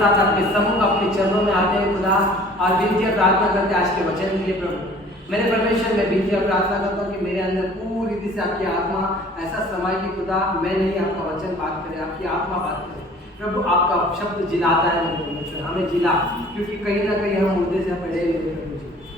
साथ अपने सम्मुख अपने चरणों में आते हैं खुदा, और विनती और प्रार्थना करते हैं आज के वचन के लिए प्रभु। मेरे परमेश्वर, मैं विनती और प्रार्थना करता हूँ कि मेरे अंदर पूरी रीति से आपकी आत्मा ऐसा समय कि खुदा मैं नहीं, आपका वचन बात करे, आपकी आत्मा बात करे प्रभु। आपका शब्द जिलाता है मेरे परमेश्वर, हमें जिला, क्योंकि कहीं ना कहीं हम मुर्दे से पड़े हुए हैं।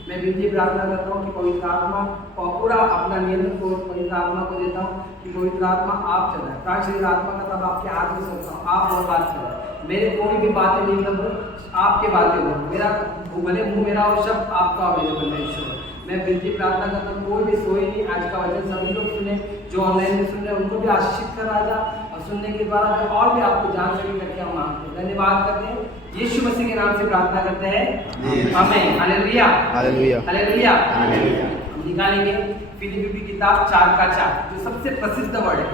मैं विनती प्रार्थना करता हूँ कि पवित्र आत्मा और पूरा अपना नियंत्रण को पवित्र आत्मा को देता हूँ कि पवित्र आत्मा आप चलाए, प्राण शरीर आत्मा का तब आपके हाथ में सौंपता हूँ। आप और बात करें, मेरे कोई भी बातें नहीं मतलब आपके बातें हो, मेरा भले मुँह मेरा और शब्द आपका हो मेरे परमेश्वर। मैं विनती प्रार्थना करता हूँ कोई भी सोए नहीं, आज का वचन सभी लोग सुने, जो ऑनलाइन में सुन रहे हैं उनको भी आशीषित कर राजा, और सुनने के द्वारा और भी आपको जान सके करके हम मांगते हैं, धन्यवाद करते हैं, यीशु मसीह के नाम से प्रार्थना करते हैं, आमीन, हालेलुया, हालेलुया, हालेलुया। हम निकालेंगे फिलिप्पी की किताब 4:4 जो सबसे प्रसिद्ध वर्ड है।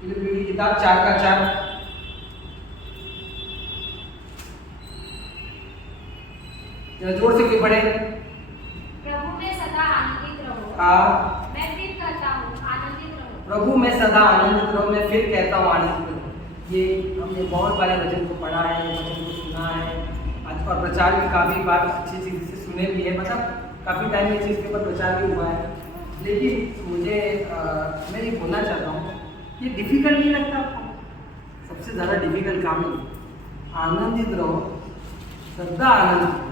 फिलिप्पी की किताब 4:4 जोर से पढ़े। प्रभु में सदा आनंदित रहो। मैं फिर कहता हूँ आनंदित रहो। प्रभु में सदा आनंदित रहो, मैं फिर कहता हूँ आनंदित रहो। ये हमने बहुत बारे वचन को पढ़ा है, वचन को सुना है, आज और प्रचार भी काफ़ी बार अच्छी चीज़ से सुने भी है, मतलब काफ़ी टाइम इस चीज़ के ऊपर प्रचार भी हुआ है। लेकिन मुझे मैं ये बोलना चाहता हूँ, ये डिफिकल्ट नहीं लगता आपको? सबसे ज़्यादा डिफिकल्ट काम है आनंदित रहो, सदा आनंदित रहो।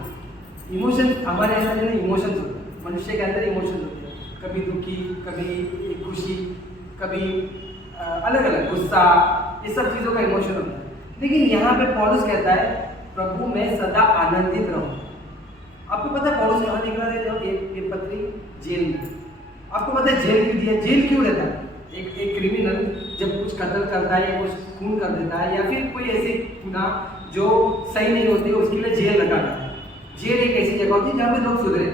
इमोशन हमारे अंदर में इमोशंस होते हैं, मनुष्य के अंदर इमोशंस होते हैं, कभी दुखी, कभी खुशी, कभी अलग अलग गुस्सा, ये सब चीज़ों का इमोशन होता है। लेकिन यहाँ पे पौलुस कहता है प्रभु में सदा आनंदित रहो। आपको पता है पौलुस कहाँ निकला रहता है? एक पत्री जेल में। आपको पता है जेल क्यों दिया? जेल क्यों रहता है? एक क्रिमिनल जब कुछ कत्ल करता है या कुछ खून कर देता है या फिर कोई ऐसी गुनाह जो सही नहीं होती है, उसके लिए जेल लगा है। जेल एक ऐसी जगह होती है जहाँ पे लोग सुधरे।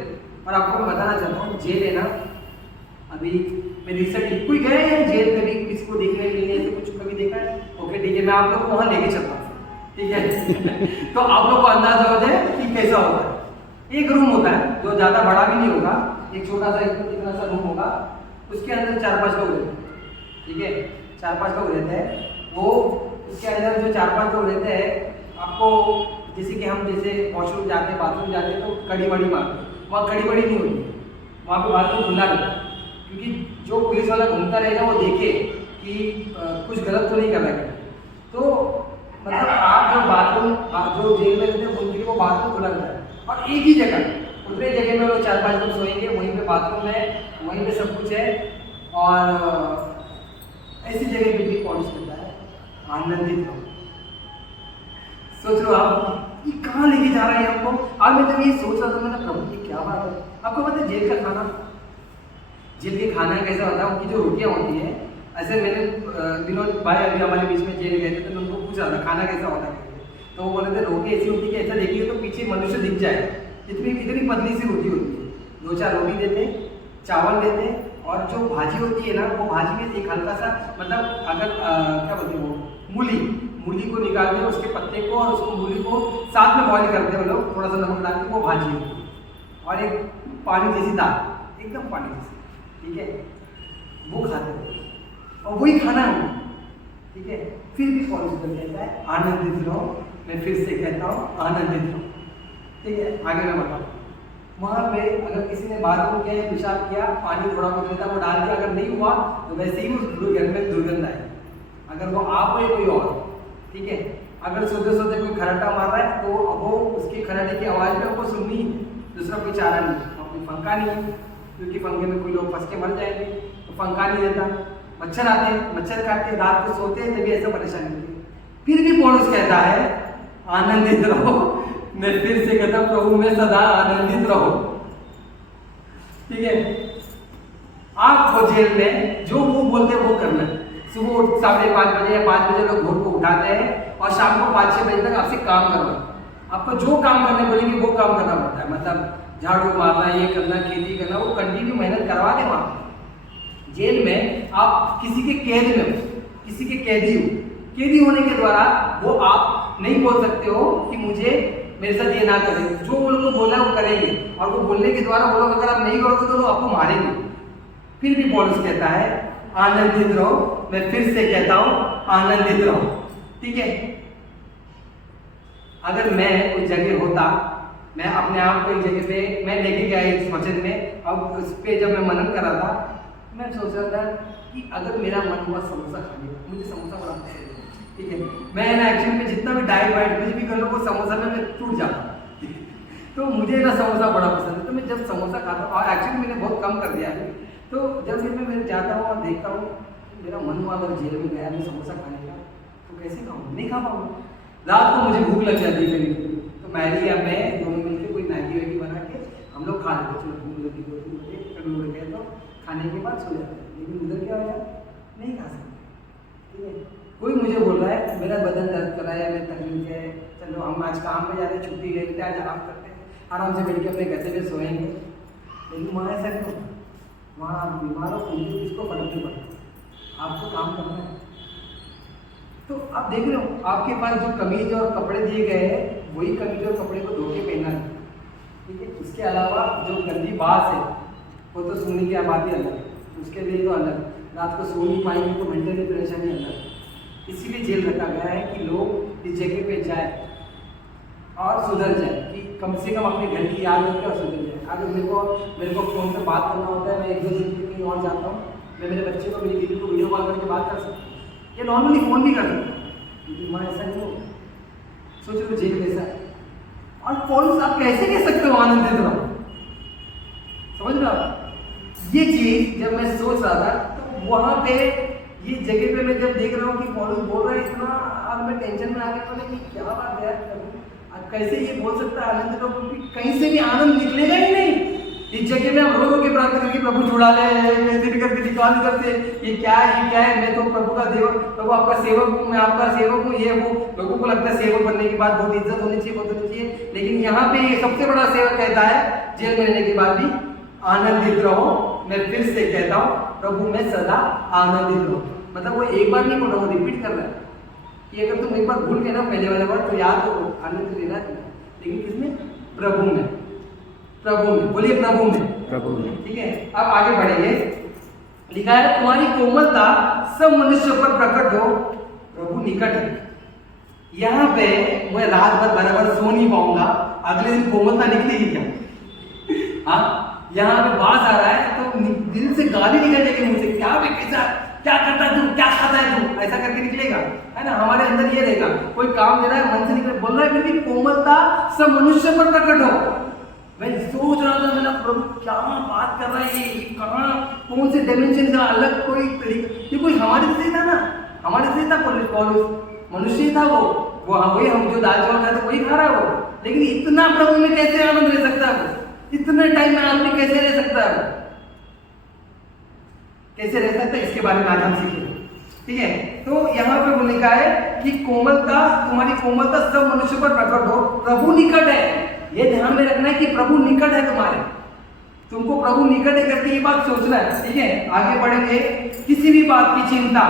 और आपको मैं बताना चाहता हूँ, जेल है ना, अभी मैं रिसेंटली कोई गया है जेल, कभी किसको देखने के लिए ऐसे कुछ कभी देखा है? ओके ठीक है, मैं आप लोग को वहाँ लेके चलता हूँ, ठीक है? तो आप लोग को अंदाजा हो जाए कि कैसा होता है। एक रूम होता है जो ज़्यादा बड़ा भी नहीं होगा, एक छोटा सा इतना सा रूम होगा, उसके अंदर 4-5 लोग रहते हैं, ठीक है? 4-5 लोग रहते हैं। वो उसके अंदर जो 4-5 लोग रहते हैं, आपको जैसे कि हम जैसे वॉशरूम जाते हैं, बाथरूम जाते हैं तो कड़ी बड़ी मारते हैं, वहाँ कड़ी बड़ी नहीं होती, वहाँ पे बाथरूम खुला रहता है, क्योंकि जो पुलिस वाला घूमता रहेगा वो देखे कि कुछ गलत तो नहीं कर रहा है। तो मतलब आप जो बाथरूम जो जेल में रहते हैं उनके लिए वो बाथरूम खुला रहता है, और एक ही जगह उतने जगह में वो 4-5 लोग सोएंगे, वहीं पे बाथरूम है, वहीं पे सब कुछ है। और ऐसी जगह पे भी पहुँच सकता है आनंदित रहो। सोच लो आप ये कहाँ लेके जा रहा है हमको। और मैं जब ये सोच रहा था, मैंने प्रभु ये क्या बात है। आपको पता है जेल का खाना, जेल के खाना कैसा होता है? उनकी जो रोटियाँ होती हैं, ऐसे मैंने विनोद भाई अभी हमारे बीच में जेल गए थे तो उनको पूछा था खाना कैसा होता है, तो वो बोले थे रोटी ऐसी होती है कि ऐसा देखिए तो पीछे मनुष्य दिख जाए, इतनी पतली सी रोटी होती है। 2-4 रोटी देते, चावल देते, और जो भाजी होती है ना, वो भाजी में एक हल्का सा मतलब अगर क्या बोलते हैं वो मूली को निकालते हैं, उसके पत्ते को और उसको मूली को साथ में बॉईल करते हैं वो लोग, थोड़ा सा नमक डाल के, वो भाजी होती है। और एक पानी जैसी दाल, एकदम पानी जैसी, ठीक है, वो खाते हैं और वही खाना है, ठीक है। फिर भी पौलुस कहता है आनंदित रहो, मैं फिर से कहता हूँ आनंदित रहो, ठीक है। आगे मैं बताऊँ, वहाँ पे अगर किसी ने बाथरूम किया या पेशाब किया, पानी थोड़ा बहुत रहता वो डाल दिया, अगर नहीं हुआ तो वैसे ही उस घर में दुर्गंध आए, अगर वो आप हो या कोई और, ठीक है। अगर सोते सोते कोई खर्राटा मार रहा है तो अब वो उसके खर्राटे की आवाज़ में आपको सुननी, दूसरा कोई चारा नहीं, और कोई पंखा नहीं है, क्योंकि पंखे में कोई लोग फंस के मर जाएंगे, तो पंखा नहीं देता। मच्छर आते हैं, मच्छर काटते हैं, रात को सोते हैं तभी ऐसा परेशानी होती है। फिर भी पौलुस कहता है आनंदित रहो, मैं फिर से कहता हूँ प्रभु में सदा आनंदित रहो, ठीक है। आपको जेल में जो वो बोलते हैं वो करना है। सुबह 5:30 बजे या 5 बजे लोग भोर को उठाते हैं और शाम को 5-6 बजे तक आपसे काम करना। आपको जो काम करने बोलेंगे वो काम करना पड़ता है, मतलब झाड़ू मारना, ये करना, खेती करना, वो कंटिन्यू मेहनत करवा दें। वहाँ जेल में आप किसी के कैद में हो, किसी के कैदी हो, कैदी होने के द्वारा वो आप नहीं बोल सकते हो कि मुझे मेरे साथ ये ना करें, जो वो लोग को बोला वो करेंगे, और वो बोलने के द्वारा वो लोग अगर आप नहीं करोगे तो वो आपको मारेंगे। फिर भी पौलुस कहता है आनंदित रहो, मैं फिर से कहता हूँ आनंदित रहो, ठीक है। अगर मैं कोई जगह होता, मैं अपने आप को एक जगह पे मैं लेके गया इस वचन में, अब उस पर जब मैं मनन कर रहा था, मैं सोच रहा था कि अगर मेरा मन हुआ समोसा खाने का, मुझे समोसा बड़ा पसंद है, ठीक है, मैं ना एक्चुअली में जितना भी डाइट वाइट कुछ भी कर लूँ वो समोसा में मैं टूट जाता तो मुझे ना समोसा बड़ा पसंद है। तो मैं जब समोसा खाता हूँ, और एक्चुअली मैंने बहुत कम कर दिया है, तो जब मैं जाता हूँ और देखता हूँ मेरा मन हुआ अगर जेल में गया मैं समोसा खाने का, तो कैसे खाऊँ, नहीं खा पाऊँगा। रात को मुझे भूख लग जाती है कभी, तो मैरी या मैं दोनों मिलकर कोई मैगी वैगी बना के हम लोग खा लेते, चलो भूख लगी कभी उड़ गए तो खाने के बाद सो जाते हैं। लेकिन उधर क्या होगा, नहीं खा सकते, ठीक है। कोई मुझे बोल रहा है मेरा बदन दर्द कर रहा है, मैं तकलीफ है, चलो हम आज काम पे जा रहे हैं, छुट्टी लेते हैं, आज आराम करते हैं, आराम से बैठ के अपने गद्दे पे सोएंगे। लेकिन वहाँ ऐसा क्यों, वहाँ आप बीमार हो, किसको फर्क नहीं पड़ता, आपको काम करना है। तो आप देख रहे हो आपके पास जो कमीज और कपड़े दिए गए हैं, वही कमीज और कपड़े को धो के पहनना है, ठीक है। उसके अलावा जो गंदी बात है वो तो सुनने की बात ही अलग है, उसके लिए तो अलग, रात को सो नहीं पाएंगे तो मेंटली परेशानी अलग। इसीलिए जेल रखा गया है कि लोग इस जगह पे जाए और सुधर जाए, कि कम से कम अपने घर की याद रखें और सुधर जाए। अगर मेरे को फ़ोन पे बात करना होता है, मैं एक दो दिन के लिए कहीं और जाता हूँ, मैं मेरे बच्चे को, मेरी दीदी को वीडियो कॉल करके बात कर सकता हूँ, ये नॉर्मली फ़ोन भी कर सकता हूँ, लेकिन वहाँ ऐसा नहीं हो। सोचो तो जेल कैसा है, और पौलुस आप कैसे कह सकते हो आनंदित रहो, समझ रहे हो। ये चीज़ जब मैं सोच रहा था तो वहाँ पे ये जगह पे मैं जब देख रहा हूँ कि पौलुस बोल रहा है इतना, अब मैं टेंशन में आ गया तो कि क्या बात है, अब कैसे ये बोल सकता है आनंद रहो, क्योंकि कहीं से भी आनंद निकलेगा ही नहीं। इस जगह में हम रो के प्रार्थना करके प्रभु छुड़ा ले, कैसे भी करके निकाल करते, ये क्या है, मैं तो प्रभु का देवक, प्रभु आपका सेवक हूँ, मैं आपका सेवक हूँ, ये वो। लोगों को लगता है सेवक बनने के बाद बहुत इज्जत होनी चाहिए, बहुत होनी चाहिए, लेकिन यहाँ पे ये सबसे बड़ा सेवक कहता है जेल में रहने के बाद भी आनंदित रहो। मैं फिर से कहता हूँ प्रभु में सदा आनंदित रहो, मतलब वो एक बार नहीं बोल रहा, वो रिपीट कर रहा है कि अगर तुम एक बार भूल गए ना पहले वाले वर्ड तो याद हो, आनंद लेना है, लेकिन किसमें, प्रभु में, प्रभु में, बोलिए प्रभु में, प्रभु में, ठीक है। अब आगे बढ़ेंगे, लिखा है तुम्हारी कोमलता सब मनुष्य पर प्रकट हो, प्रभु निकट है। यहाँ पे मैं रात भर बराबर सो नहीं पाऊंगा, अगले दिन कोमलता निकलेगी क्या? हाँ, यहाँ पे बात आ रहा है तो दिल से गाली निकल जाएगी मुझसे, क्या बे कैसा, क्या करता है तू, क्या खाता है तू, ऐसा करके निकलेगा, है ना। हमारे अंदर ये रहेगा, कोई काम दे रहा है मन से निकल, बोल रहा है फिर भी कोमलता सब मनुष्य पर प्रकट हो। मैं सोच रहा था, मैंने प्रभु क्या बात कर रहा है, ये कहाँ, कौन से डायमेंशन का अलग कोई तरीका, ये कोई हमारे से था ना, हमारे से था पौलुस, मनुष्य था वो वही हम जो दाल चावल खाते वही खा रहा है वो, लेकिन इतना प्रभु में कैसे आनंद ले सकता है वो, इतने टाइम में आदमी कैसे रह सकता है, कैसे रह सकता है, इसके बारे में आज हम सीखेंगे, ठीक है। तो यहाँ पे वो लिखा है कि कोमलता, तुम्हारी कोमलता सब मनुष्य पर प्रकट हो, प्रभु निकट है। ये ध्यान में रखना है कि प्रभु निकट है तुम्हारे, तुमको प्रभु निकट है करके ये बात सोचना है, ठीक है। आगे बढ़ेंगे, किसी भी बात की चिंता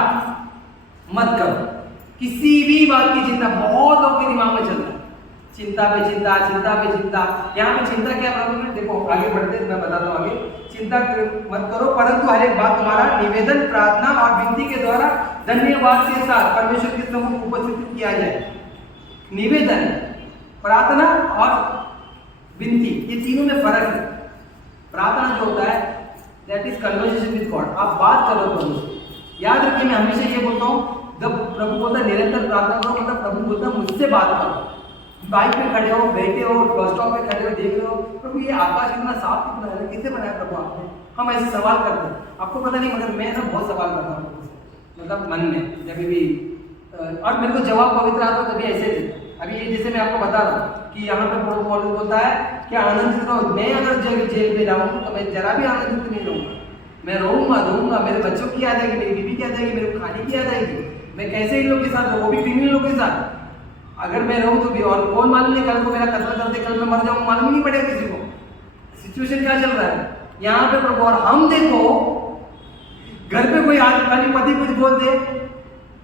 मत करो, किसी भी बात की चिंता, बहुत लोग के दिमाग में चल रहा है चिंता पे चिंता, चिंता पे चिंता। यहाँ पे चिंता क्या प्रॉब्लम है, देखो आगे बढ़ते मैं बताता हूँ आगे। चिंता मत करो, परंतु हर एक बात तुम्हारा निवेदन, प्रार्थना और विनती के द्वारा धन्यवाद के साथ परमेश्वर के सम्मुख उपस्थित किया जाए। निवेदन, प्रार्थना और विनती, ये तीनों में फर्क है। प्रार्थना जो होता है that is conversation with God, आप बात करो प्रभु से। याद रखिए, मैं हमेशा ये बोलता हूँ, जब प्रभु बोलता है निरंतर प्रार्थना करो, मतलब प्रभु बोलता है मुझसे बात करो। बाइक पे खड़े हो, बैठे हो, बस स्टॉप पे खड़े हो, देख रहे हो प्रभु ये आकाश इतना साफ कितना है, किससे बनाया प्रभु आपने? हम ऐसे सवाल करते हैं, आपको पता नहीं, मगर मैं ना बहुत सवाल करता हूँ, मतलब मन में जब भी, और मेरे को जवाब पवित्र आता है तभी ऐसे थे। अभी ये जैसे मैं आपको बता रहा हूँ कि यहाँ पे पौलुस बोलता है कि आनंदित रहो। मैं अगर जेल में रहूँ तो मैं जरा भी आनंदित नहीं रहूँगा, मैं रोऊंगा धोऊंगा, मेरे बच्चों की याद आएगी, मेरी बीवी की याद आएगी, मेरे खाने की याद आएगी, मैं कैसे इन लोग के साथ, वो भी क्रिमिनल लोग के साथ अगर मैं रहूँ तो भी, और कौन मालूम नहीं कल को मेरा कत्ल करते, कल मैं मर जाऊँ, मालूम ही नहीं पड़ेगा किसी को सिचुएशन क्या चल रहा है यहाँ पे प्रभु। और हम देखो घर पे कोई खाली पति कुछ बोल दे,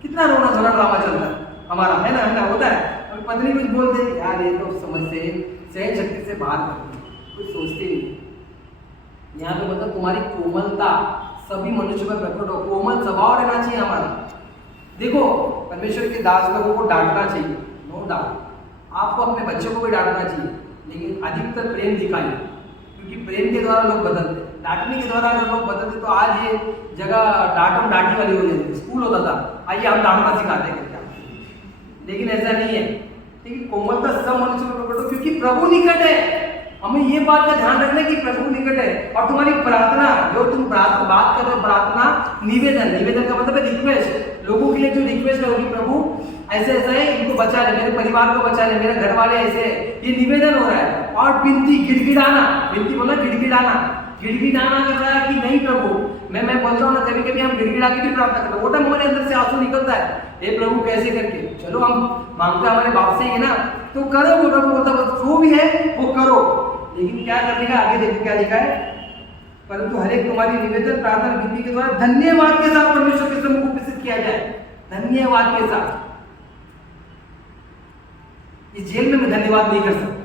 कितना रोना धोना ड्रामा चल रहा है हमारा, है ना, होता है। पत्नी कुछ बोल दे, यार ये तो समझ से सहन शक्ति से बाहर करती है, कुछ सोचते नहीं। यहाँ पे मतलब तुम्हारी कोमलता सभी मनुष्य पर प्रकट हो, कोमल स्वभाव रहना चाहिए हमारा। देखो परमेश्वर के दास लोगों को डांटना चाहिए, नो डाउट, आपको अपने बच्चों को भी डांटना चाहिए, लेकिन अधिकतर प्रेम दिखाइए, क्योंकि प्रेम के द्वारा लोग बदलते हैं। डांटने के द्वारा अगर लोग बदलते तो आज ये जगह डांटम डांटी वाली हो जाती। स्कूल होता था, आइए हम डांटना सिखाते हैं क्या, लेकिन ऐसा नहीं है। लेकिन कोमलता सब मनुष्य में प्रकट हो, क्योंकि प्रभु निकट है। हमें ये बात का ध्यान रखना है कि प्रभु निकट है। और तुम्हारी प्रार्थना, जो तुम बात कर रहे हो, प्रार्थना निवेदन का मतलब है रिक्वेस्ट। लोगों के लिए जो रिक्वेस्ट होगी, प्रभु ऐसे ऐसा है, इनको बचा ले, मेरे परिवार को बचा ले, मेरे घर वाले ऐसे है, ये निवेदन हो रहा है। और विनती, गिड़गिड़ाना, विनती बोला गिड़गिड़ाना कर रहा है कि नहीं प्रभु, मैं बोलता हूँ ना, कभी कभी हम गिड़गिड़ा के भी प्रार्थना करते हैं, वो टाइम हमारे अंदर से आंसू निकलता है, हे प्रभु कैसे करके, चलो हम मांगते हमारे बाप से ही है ना, तो करो। वो प्रभु बोलता जो भी है वो करो, लेकिन क्या करने का, आगे देखो क्या लिखा है, परंतु हर एक तुम्हारी निवेदन प्रार्थना विनती के द्वारा धन्यवाद के साथ परमेश्वर के सम्मुख उपस्थित किया जाए। धन्यवाद के साथ। इस जेल में मैं धन्यवाद नहीं कर सकता।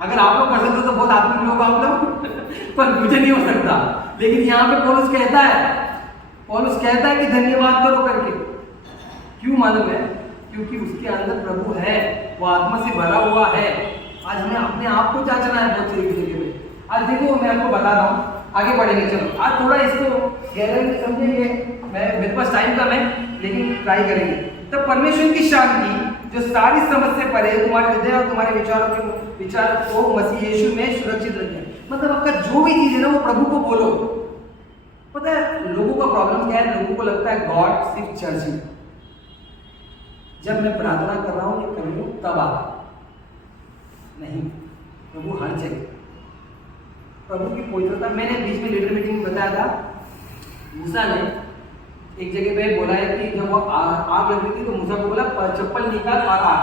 अगर आप लोग कर सकते हो तो बहुत आत्मिक लोग आप लोग, पर मुझे नहीं हो सकता। लेकिन यहाँ पे पौलुस कहता है कि धन्यवाद करो करके। क्यों मालूम है? क्योंकि उसके अंदर प्रभु है, वो आत्मा से भरा हुआ है। आज हमें अपने आप को जांचना है बहुत सारी जगह पे। आज देखो मैं आपको बता रहा हूँ, आगे बढ़ेंगे। चलो आज थोड़ा इसको गहराई में समझेंगे। मेरे पास टाइम कम है, लेकिन ट्राई करेंगे। तो परमेश्वर की शांति जो सारी समझ से परे तुम्हारे हृदय और तुम्हारे विचार को मसीह यीशु में सुरक्षित रखे। मतलब आपका जो भी चीज है ना, वो प्रभु को बोलो। पता है लोगों का प्रॉब्लम क्या है? लोगों को लगता है गॉड सिर्फ चर्च में, जब मैं प्रार्थना कर रहा हूँ ये कर लूँ तब आता नहीं, प्रभु हर जगह। प्रभु की पवित्रता, मैंने बीच में लीडर मीटिंग में बताया था, मूसा ने एक जगह पे बोला है कि जब वो आग लग रही थी तो मूसा को बोला चप्पल निकाल और आ।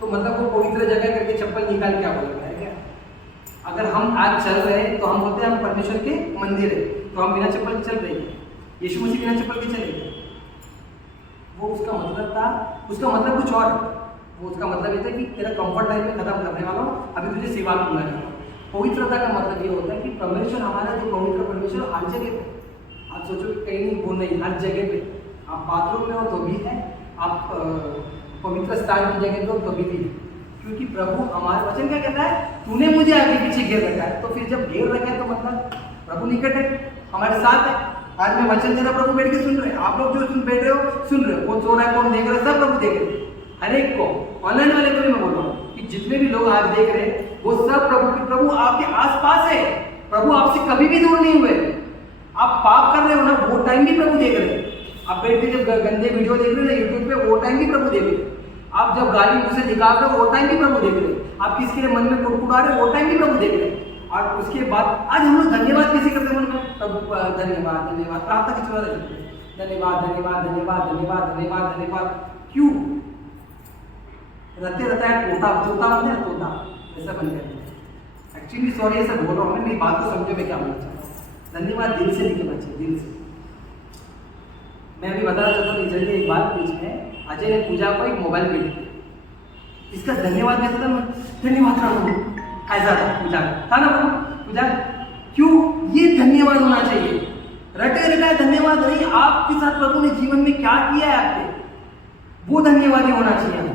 तो मतलब वो पवित्र जगह करके चप्पल निकाल क्या बोला है क्या? अगर हम आज चल रहे हैं तो हम बोलते हैं हम परमेश्वर के मंदिर है, तो हम बिना चप्पल के चल रहे हैं। यीशु मसीह बिना चप्पल के चले, वो उसका मतलब था, उसका मतलब कुछ और। वो उसका मतलब ये था कि तेरा कंफर्ट लाइफ में खत्म करने वाला हूँ, अभी तुझे सेवा करना है। पवित्रता का मतलब ये होता है कि परमेश्वर, हमारा जो पवित्र परमेश्वर हर जगह पे। आप सोचो कि कहीं नहीं, वो नहीं, हर जगह पे। आप बाथरूम में हो तो भी है, आप पवित्र स्थान की जगह हो तो भी है, क्योंकि प्रभु हमारा वचन क्या कहता है, तूने मुझे आगे पीछे घेर रखा है। तो फिर जब घेर रखा है तो मतलब प्रभु निकट है, हमारे साथ है। आज मैं वचन दे रहा, प्रभु बैठ के सुन रहे हैं। आप लोग जो बैठ रहे हो सुन रहे हो, कौन सो रहा है, कौन देख रहा है, सब प्रभु देख रहे हैं। हर एक को, ऑनलाइन वाले को भी मैं बोल रहा हूँ कि जितने भी लोग आज देख रहे हैं वो सब प्रभु आपके आसपास है। प्रभु आपसे कभी भी दूर नहीं हुए। आप पाप कर रहे हो ना, वो टाइम भी प्रभु देख रहे हैं। आप बैठ के जब गंदे वीडियो देख रहे हो ना यूट्यूब पे, वो टाइम भी प्रभु देख रहे हैं। आप जब गाली मुंह से निकाल रहे हो, वो टाइम भी प्रभु देख रहे हैं। आप किसके लिए मन में कुड़कुड़ा रहे हो, वो टाइम भी प्रभु देख रहे हैं। और उसके बाद आज हम लोग धन्यवाद कैसे करते हैं मन में? प्रभु धन्यवाद धन्यवाद, प्रार्थना की शुरुआत करते हैं, धन्यवाद धन्यवाद धन्यवाद धन्यवाद धन्यवाद धन्यवाद। क्यों? रहता है तोता होता है, तोता ऐसा बन गया। एक्चुअली सॉरी ऐसा बोल रहा हूँ, मेरी बात को समझो मैं क्या बोलना चाहता हूँ। धन्यवाद दिल से निकलना चाहिए, दिल से। मैं अभी बताना चाहता हूँ, रिजल्ट एक बात बीच में अजय ने पूजा को एक मोबाइल भेज दिया, इसका धन्यवाद कैसा था? धन्यवाद प्रभु, ऐसा था पूजा था ना प्रभु पूजा। क्यों? ये धन्यवाद होना चाहिए। रटे रटा धन्यवाद नहीं, आपके साथ प्रभु ने जीवन में क्या किया है आपके, वो धन्यवाद होना चाहिए।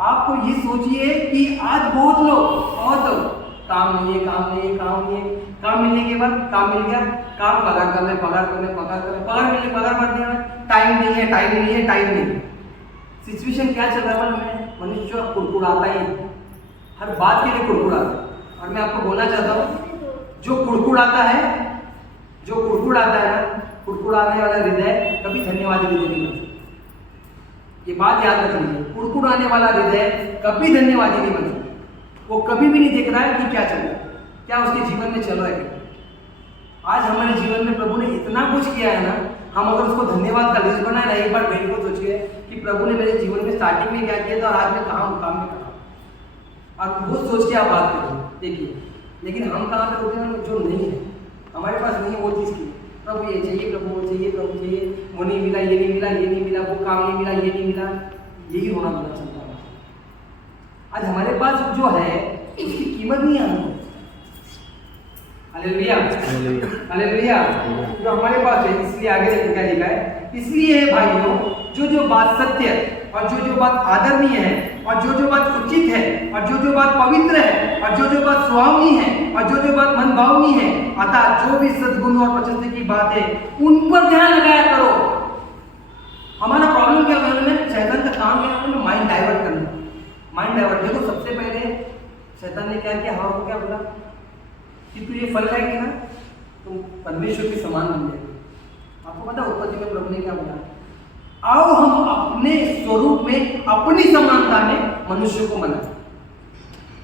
आपको ये सोचिए कि आज बहुत लोग काम नहीं है, काम नहीं है, काम नहीं है। काम मिलने के बाद काम मिल गया, काम पगार कर ले, पगार कर ले, पगार कर ले, पगार मिले, पगार बढ़ गया, टाइम नहीं है, टाइम नहीं है, टाइम नहीं है। सिचुएशन क्या चल रहा है? मनुष्य कुड़कुड़ाता ही है, हर बात के लिए कुड़कुड़ाता है। और मैं आपको बोलना चाहता हूँ, जो कुड़कुड़ाता है ना, कुड़कुड़ाने वाला हृदय कभी धन्यवाद हृदय नहीं बनता। ये बात याद रख लीजिए, कुड़कुड़ाने वाला हृदय कभी धन्यवाद नहीं बनता। वो कभी भी नहीं देख रहा है कि क्या चल रहा है, क्या उसके जीवन में चल रहा है। आज हमारे जीवन में प्रभु ने इतना कुछ किया है ना, हम अगर उसको धन्यवाद का लिस्ट बनाए ना, एक बार बैठ को सोचिए कि प्रभु ने मेरे जीवन में स्टार्टिंग में क्या किया था और आज मैं कहाँ मुकाम में कहा, और वो सोच के आप बात करें देखिए। लेकिन हम कहाँ पे होते हैं, जो नहीं है हमारे पास नहीं है वो चीज़ की, प्रभु ये चाहिए, प्रभु वो चाहिए, प्रभु चाहिए, वो नहीं मिला, ये नहीं मिला, ये नहीं मिला, वो काम नहीं मिला, ये नहीं मिला, यही होना पता चलता है। आज हमारे पास जो है उसकी कीमत नहीं है हमको। Hallelujah, hallelujah. जो हमारे पास है, इसलिए आगे क्या लिखा है, इसलिए भाइयों जो बात सत्य और जो बात आदरणीय है और जो बात उचित है और जो बात पवित्र है और जो बात सुहावनी है और जो बात मनभावनी है, अतः जो भी सद्गुण और प्रशस्ति की बात है उन पर ध्यान लगाया करो। हमारा प्रॉब्लम क्या है, शैतान का काम क्या है, माइंड डाइवर्ट करना। माइंड डाइवर्ट, देखो सबसे पहले शैतान ने क्या किया, हवा को क्या बोला कि तू ये फल खाएगी ना तो परमेश्वर के समान बन जाएगी। आपको पता है उत्पत्ति में प्रभु ने क्या बोला, आओ हम अपने स्वरूप में अपनी समानता में मनुष्य को बनाए।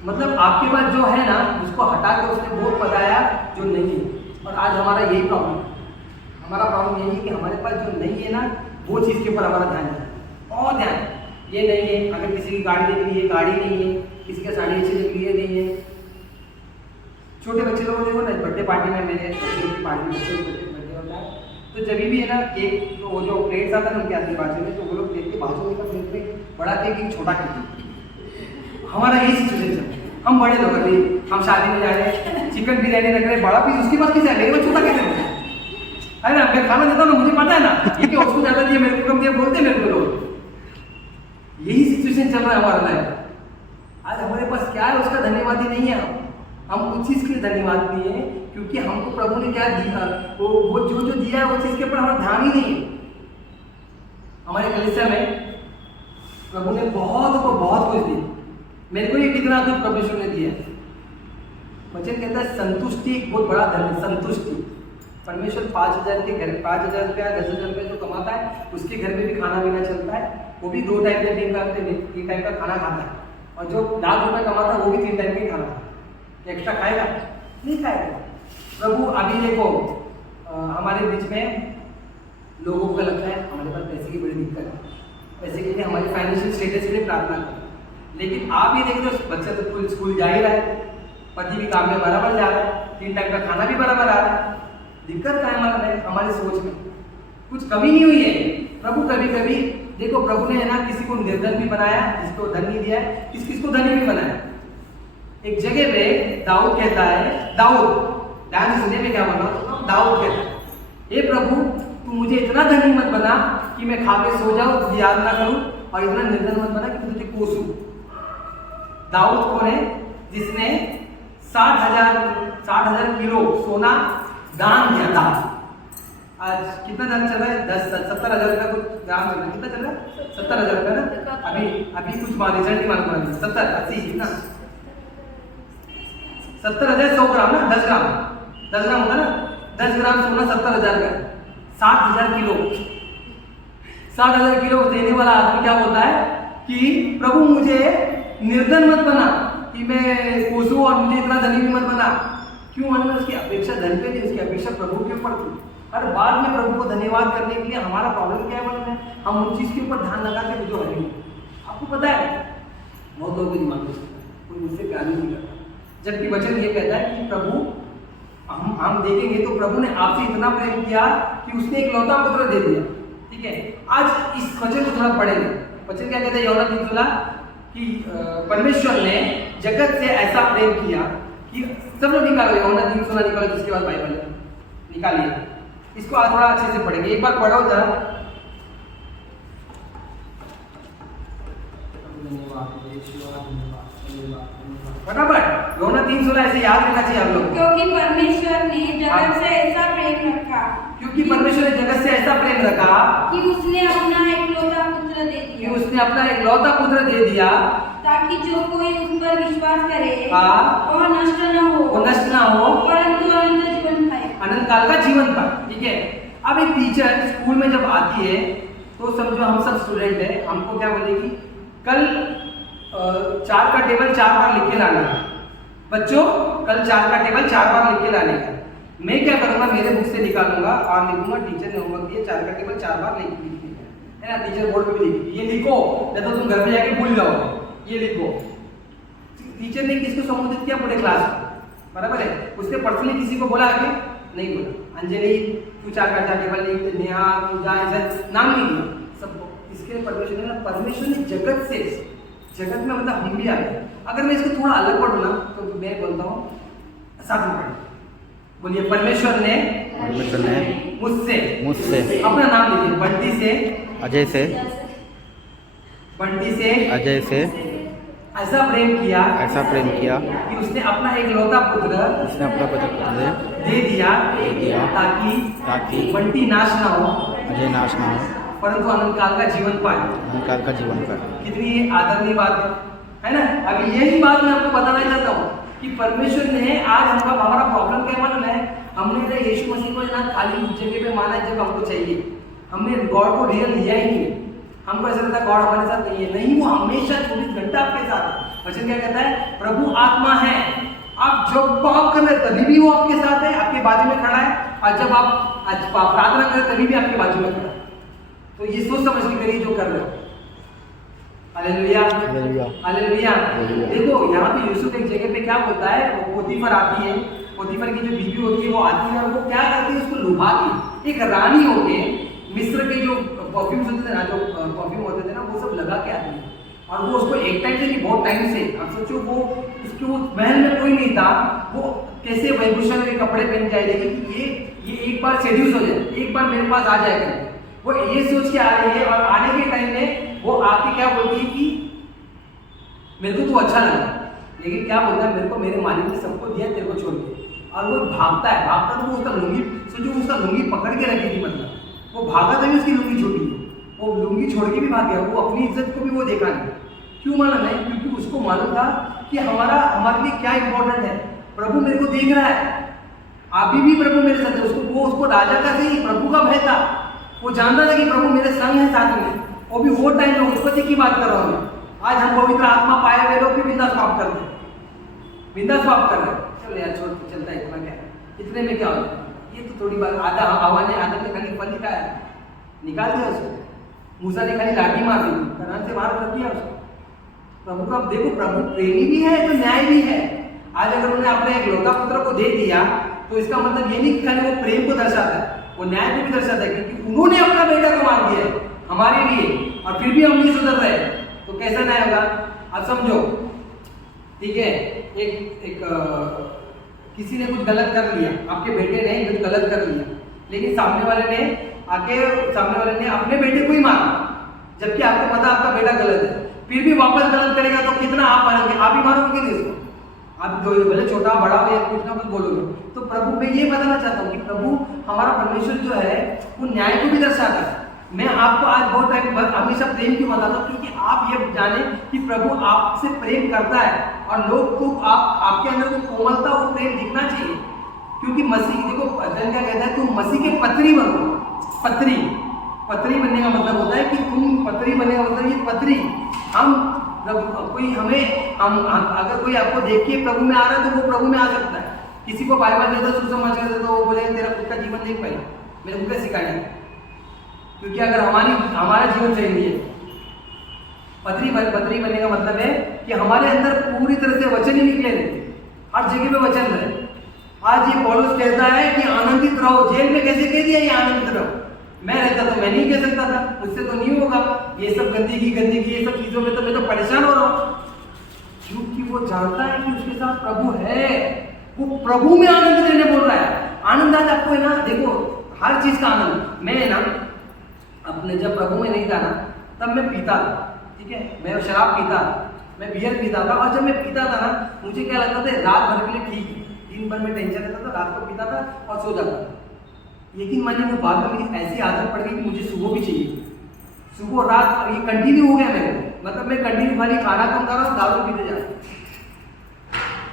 मतलब आपके पास जो है ना उसको हटा के उसने वो बताया जो नहीं है। और आज हमारा यही प्रॉब्लम है, हमारा प्रॉब्लम यही है कि हमारे पास जो नहीं है ना वो चीज़ के ऊपर हमारा ध्यान है और ध्यान ये नहीं है। अगर किसी की गाड़ी देख ली है, गाड़ी नहीं है, किसी का साड़ी अच्छी देख ली है, नहीं है। छोटे बच्चे लोग देखो ना, बर्थडे पार्टी में मेरे बच्चों की पार्टी बर्थडे होता है तो जब भी है ना केक, तो वो जो प्लेट्स आता है ना उनके आते बाजू में, तो वो लोग केक के बाजू में प्लेट में बड़ा केक एक छोटा केक। हमारा यही सिचुएशन है, हम बड़े लोग अभी हम शादी में जा रहे हैं, चिकन बिरयानी रख रहे हैं, बड़ा पीस उसके पास किसी है, मेरे को छोटा कैसे है ना। मैं खाना देता हूँ ना, मुझे पता है ना ये क्या उसको ज़्यादा दिया, मेरे को कम दिया, बोलते मेरे को लोग। यही सिचुएशन चल रहा है हमारा लाइफ। आज हमारे पास क्या है उसका धन्यवाद ही नहीं है। हम उस चीज़ के लिए धन्यवाद दिए हैं क्योंकि हमको प्रभु ने क्या दिया, वो जो दिया है वो चीज़ के ऊपर हमारा ध्यान ही नहीं है। हमारे कलीसिया में प्रभु ने बहुत कुछ दिया। मेरे को ये कितना दुख परमेश्वर ने दिया है। वचन कहता है संतुष्टि एक बहुत बड़ा धन है। संतुष्टि, परमेश्वर 5,000 के घर, 5,000 रुपया 10,000 रुपया जो कमाता है उसके घर में भी खाना पीना चलता है, वो भी 2 टाइम का 3 टाइम का खाना खाता है। और जो लाख रुपये कमाता है वो भी 3 टाइम का ही खाना खाता है। एक्स्ट्रा खाएगा नहीं खाएगा। प्रभु अभी देखो हमारे बीच में लोगों को लगता है हमारे पास पैसे की बड़ी दिक्कत है, पैसे के लिए हमारी फाइनेंशियल स्टेटस के लिए प्रार्थना करें। लेकिन आप ये देखते हो बच्चा तो स्कूल जा ही रहा है, पति भी काम में बराबर जा रहा है, 3 टाइम का खाना भी बराबर आ रहा है। दिक्कत क्या है हमारे सोच में, कुछ कमी नहीं हुई है। प्रभु कभी कभी देखो प्रभु ने है ना किसी को निर्धन भी बनाया, जिसको धन नहीं दिया है, किसको धनी भी बनाया। एक जगह पे दाऊद कहता है, दाऊद ध्यान से सुनिए मैं क्या बोल रहा हूँ। दाऊद कहता है, हे प्रभु तू मुझे इतना धनी मत बना कि मैं खा के सो जाऊं, तुझे याद ना करूं, और इतना निर्धन मत बना कि तुझे कोसूं। दाऊद कौन है? जिसने 60,000 किलो सोना दान किया था। आज कितना दान चल रहा है? 70,000 रुपया कुछ दान चल रहा है। कितना चल रहा है? 70,000 रुपया ना। अभी कुछ रिजल्ट ही मालूम पड़ा, 70 80 कितना 70,000 100 ग्राम ना, 10 ग्राम होता ना, 10 ग्राम सोना 70,000 का, 60,000 किलो। 60,000 किलो देने वाला आदमी क्या बोलता है कि प्रभु मुझे निर्धन मत बना कि मैं कोसूं और मुझे इतना धनी भी मत बना। क्यों? मालूम है उसकी अपेक्षा धन पे थी, उसकी अपेक्षा प्रभु के ऊपर थी। और बाद में प्रभु को धन्यवाद करने के लिए हमारा प्रॉब्लम क्या है मालूम है? हम उन चीज़ के ऊपर ध्यान लगा के जो है आपको पता है बहुत लोगों के दिमाग में कोई मुझसे प्यार नहीं करता, जबकि वचन ये कहता है कि प्रभु हम देखेंगे तो प्रभु ने आपसे इतना प्रेम किया कि उसने एक लौता पुत्र दे दिया। ठीक है, आज इस वचन को थोड़ा पढ़ेंगे। वचन क्या कहते हैं यूहन्ना 3:16 कि परमेश्वर ने जगत से ऐसा प्रेम किया कि सब लोग निकालो यूहन्ना 3:16 निकालो, जिसके बाद बाइबल निकालिए। इसको आज थोड़ा अच्छे से पढ़ेंगे, एक बार पढ़ो जरा। फटाफट यूहन्ना 3:16 ऐसे याद रखना चाहिए आप लोग। क्योंकि परमेश्वर ने जगत से ऐसा प्रेम रखा, क्योंकि परमेश्वर ने जगत से ऐसा प्रेम रखा कि उसने अपना एकलौता पुत्र दे कि दिया, उसने अपना एकलौता पुत्र दे दिया ताकि जो कोई उस पर विश्वास करे हाँ, और नष्ट न हो, वो नष्ट ना हो, परंतु अनंत जीवन पाए। अनंत काल का जीवन पाए। ठीक है, अब एक टीचर स्कूल में जब आती है तो समझो हम सब स्टूडेंट है, हमको क्या बोलेगी कल 4 का टेबल 4 बार लिख के लाना है। बच्चों कल 4 का टेबल 4 बार लिख के लाने का। मैं क्या करूँगा, मेरे बुक से निकालूंगा और लिखूंगा टीचर ने होमवर्क दिया 4 का टेबल 4 बार लिख है ना, टीचर बोर्ड पे भी लिखी, ये लिखो नहीं तो तुम घर पे जाके भूल जाओगे, ये लिखो। टीचर ने किसको संबोधित किया? पूरे क्लास को, बराबर है। उसने पर्सनली किसी को बोला आगे नहीं बोला, अंजलि तू 4 का टेबल लिख, नेहा पूजा ऐसा नाम नहीं लिया सबको। इसके परमेश्वर ने जगत में मतलब हम भी आ गए। अगर मैं इसको थोड़ा अलग पढ़ूँ ना तो मैं बोलता हूँ, साथ में पढ़े, बोलिए परमेश्वर ने मुझसे मुझसे अपना नाम लीजिए, बंटी से, अजय से, बंटी से अजय से ऐसा प्रेम किया कि उसने अपना एकलौता पुत्र पुत्र दे दिया ताकि बंटी नाश ना हो अजय नाश ना हो परंतु अनंत काल का जीवन पाए। अनंत का जीवन पर। कितनी आदरणीय बात है ना। अभी यही बात मैं आपको बताना चाहता हूँ कि परमेश्वर ने आज हमारा प्रॉब्लम क्या मालूम है, हमने तो यीशु मसीह को ना खाली उस जगह पे माना जब हमको चाहिए, हमने गॉड को रियल लिया ही नहीं। हमको ऐसा लगता है गॉड हमारे साथ नहीं है, नहीं, वो हमेशा 24 घंटा आपके साथ है। वचन क्या कहता है, प्रभु आत्मा है, आप जब पाप कर रहे तभी भी वो आपके साथ है, आपके बाजू में खड़ा है, और जब आप प्रार्थना करें तभी भी आपके बाजू में खड़ा है। तो ये सोच समझ के करिए जो कर रहे हो। Hallelujah hallelujah. देखो यहाँ पे यूसुफ एक जगह पे क्या बोलता है, वो पोतीफर आती है, पोतीफर की जो बीवी होती है वो आती है और वो क्या करती है, उसको लुभाती। एक रानी होके मिस्र के जो परफ्यूम्स होते थे ना, जो परफ्यूम होते थे ना, वो सब लगा के आती है और वो उसको एक टाइम से नहीं, बहुत टाइम से। आप सोचो वो उसके वो महल में कोई नहीं था, वो कैसे वैभूषण के कपड़े पहन जाएगी कि ये एक बार सेड्यूस हो जाए, एक बार मेरे पास आ जाएगा। वो ये सोच के आ रही है और आने के टाइम में वो आके क्या बोलती है कि मेरे को तो अच्छा लगा, लेकिन क्या बोलता है, मेरे को मेरे मालिक ने सबको दिया, तेरे को छोड़ दिया। और वो भागता है तो वो उसका लुंगी, सोचो उसका लुंगी पकड़ के रखी थी, मतलब वो भागा तभी उसकी लुंगी छोड़ी है, वो लुंगी छोड़ के भी भाग गया। वो अपनी इज्जत को भी वो देखा नहीं। क्यों मालूम है? क्योंकि उसको मालूम था कि हमारे लिए क्या इंपॉर्टेंट है। प्रभु मेरे को देख रहा है, अभी भी प्रभु मेरे साथ है। उसको राजा का नहीं, प्रभु का भय था। वो जानता था कि प्रभु मेरे संग है साथ में। वो भी वो टाइम में उत्पत्ति की बात कर रहा हूँ। आज हम पवित्र आत्मा पाए हुए लोग भी बिंदास पाप करते हैं, बिंदास पाप कर रहे हैं। चलो यार छोड़, चलता है, इतना क्या है, इतने में क्या होता है। ये तो थोड़ी बात, आधा हवा ने आदम ने खाली फल निकाला, निकाल दिया उसको। मूसा ने खाली लाठी मार दी, कनान से बाहर कर दिया उसको। प्रभु का देखो, प्रभु प्रेमी भी है तो न्याय भी है। आज अगर उन्होंने अपने एक लौता पुत्र को दे दिया तो इसका मतलब ये नहीं कि खाली वो प्रेम को दर्शाता है, वो न्याय को भी दर्शाता है, क्योंकि उन्होंने अपना बेटा को मार दिया है हमारे लिए और फिर भी हम नहीं सुधर रहे, तो कैसा न्याय होगा आप समझो। ठीक है, एक किसी ने कुछ गलत कर लिया, आपके बेटे ने कुछ गलत कर लिया, लेकिन सामने वाले ने अपने बेटे को ही मारा, जबकि आपको पता आपका बेटा गलत है, फिर भी वापस गलत करेगा तो कितना आप मारोगे? आप ही मारोगे नहीं इसको, आप भले छोटा बड़ा हो या कुछ ना कुछ बोलोगे। तो प्रभु मैं ये बताना चाहता हूँ कि प्रभु हमारा परमेश्वर जो है वो न्याय को भी दर्शाता है। मैं आपको आज बहुत टाइम हमेशा प्रेम क्यों बताता हूँ, क्योंकि आप ये जाने कि प्रभु आपसे प्रेम करता है और लोग को आपके अंदर वो कोमलता, वो प्रेम दिखना चाहिए। क्योंकि मसीह, देखो अध्ययन क्या कहता है, तुम मसीह के पत्री बनो। पत्री बनने का मतलब होता है कि तुम पत्री बनने का मतलब ये पत्री, हम कोई अगर कोई आपको देख के प्रभु में आ रहा है तो वो प्रभु में आ सकता है। किसी को बाइबल दे दो, सुसमाचार दे दो, वो बोलेगा तेरा खुद का जीवन देख पाए, मेरे को क्या सिखाया। क्योंकि अगर हमारा जीवन सही नहीं है, पत्री बनने का मतलब है कि हमारे अंदर पूरी तरह से वचन ही निकले रहे, हर जगह पे वचन रहे। आज ये पौलुस कहता है कि आनंदित रहो। जेल में कैसे कह दिया ये आनंदित रहो? मैं रहता तो मैं नहीं कह सकता था, मुझसे तो नहीं होगा। ये सब गंदगी ये सब चीजों में तो मैं तो परेशान हो रहा हूँ, क्योंकि वो जानता है कि उसके साथ प्रभु है। वो प्रभु में आनंद लेने बोल रहा है। आनंद आज आपको है ना, देखो हर चीज का आनंद। मैं है ना अपने जब प्रभु में नहीं था ना, तब मैं पीता था, ठीक है, मैं शराब पीता था, मैं बियर पीता था। और जब मैं पीता था ना, मुझे क्या लगता था, रात भर के लिए ठीक है, दिन भर में टेंशन रहता था, रात को पीता था और सो जाता था। लेकिन मैंने वो बाद में मेरी ऐसी आदत पड़ गई कि मुझे सुबह भी चाहिए, सुबह और रात, ये कंटिन्यू हो गया मेरे को। मतलब मैं कंटिन्यू खाली खाना कम कर रहा हूँ, दारू पीते जा रहा हूँ।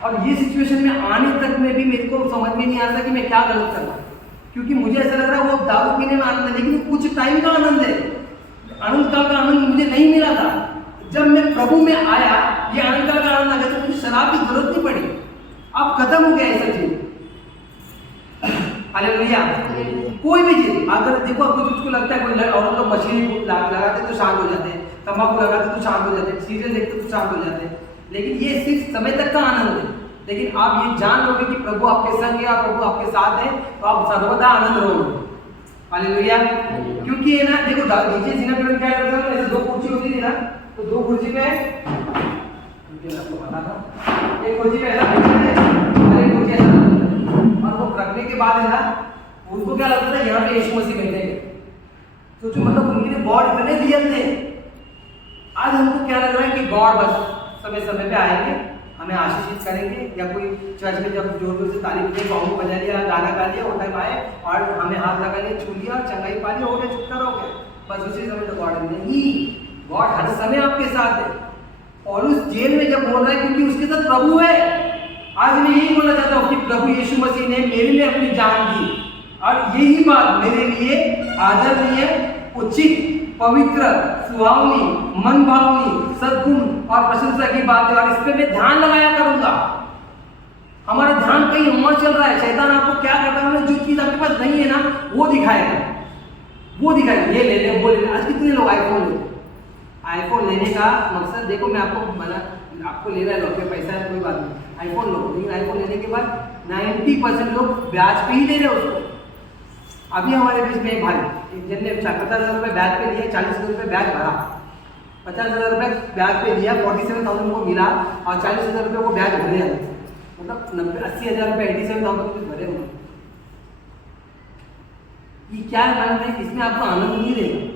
और ये सिचुएशन में आने तक में भी मेरे को समझ में नहीं आता कि मैं क्या गलत कर रहा हूँ, क्योंकि मुझे ऐसा लग रहा है वो दारू पीने में आनंद है, लेकिन कुछ टाइम का आनंद है। आनंद काल का आनंद मुझे नहीं मिला था। जब मैं प्रभु में आया, ये आनंद काल का आनंद आ गया, तो मुझे शराब की जरूरत नहीं पड़ी। अब खत्म हो गया ये सब चीज। हालेलुया। कोई भी चीज अगर देखो, आपको तुझको लगता है कोई औरत लोग मशीन लगाते तो शांत हो जाते हैं, तंबाकू लगाते तो शांत हो जाते हैं, सीरियल देखते तो शांत हो जाते हैं, लेकिन ये सिर्फ समय तक का आनंद है। लेकिन आप ये जान लोगे कि प्रभु आपके संग है और प्रभु आपके साथ है, तो आप सर्वदा आनंद रहोगे। हालेलुया। क्योंकि ये ना देखो, नीचे जिन्हें क्या करता है, ऐसे दो कुर्सी होती थी ना, तो दो कुर्सी पे आपको पता था, एक कुर्सी पे ऐसा और एक कुर्सी ऐसा, और वो रखने के बाद है ना, उनको क्या लगता है यहाँ पे यीशु मसीह बैठे हैं। सोचो, मतलब उनके लिए गॉड इतने रियल थे। आज हमको क्या लग रहा है कि गॉड बस समय समय पे आएंगे, हमें आशीषित करेंगे, या कोई चर्च में जब जोर जोर से ताली बजे बाबू बजा लिया, गाना गा लिया, वो टाइम आए और हमें हाथ लगा लिया, छू लिया, चंगाई पा लिया, हो गया, छुटकारा हो गया, बस उसी समय तो गॉड नहीं। गॉड हर समय आपके साथ है। और उस जेल में जब बोल रहा है क्योंकि उसके साथ प्रभु है। आज मैं यही बोलना चाहता हूँ कि प्रभु यीशु मसीह ने मेरे लिए अपनी जान दी, और यही बात मेरे लिए आदरणीय, उचित, पवित्र, सुहावनी, मन भावनी, सद्गुण और प्रशंसा की बात है, और इस पे मैं ध्यान लगाया करूंगा। हमारा ध्यान कहीं और चल रहा है। शैतान आपको क्या करता है, जो चीज आपके पास नहीं है ना वो दिखाएगा, वो दिखाएगा, ये ले ले, वो ले ले। आज कितने लोग आईफोन लेते हैं? आईफोन लेने का मकसद देखो, मैं आपको लेना है, लोग पे पैसा है कोई बात नहीं, आईफोन लो, लेकिन आईफोन लेने के बाद 90% लोग ब्याज पे ही ले रहे उसको। अभी हमारे बीच में एक भाई, एक जन ने 50,000 रुपये ब्याज पे लिया, 40,000 रुपये ब्याज भरा, 50,000 रुपये ब्याज पे लिया, 47,000 को मिला, और 40,000 रुपये को ब्याज भरे जाते, मतलब 80,000 रुपये, 87,000 रुपये भरे हुए। ये क्या मालूम है, इसमें आपको आनंद नहीं देगा।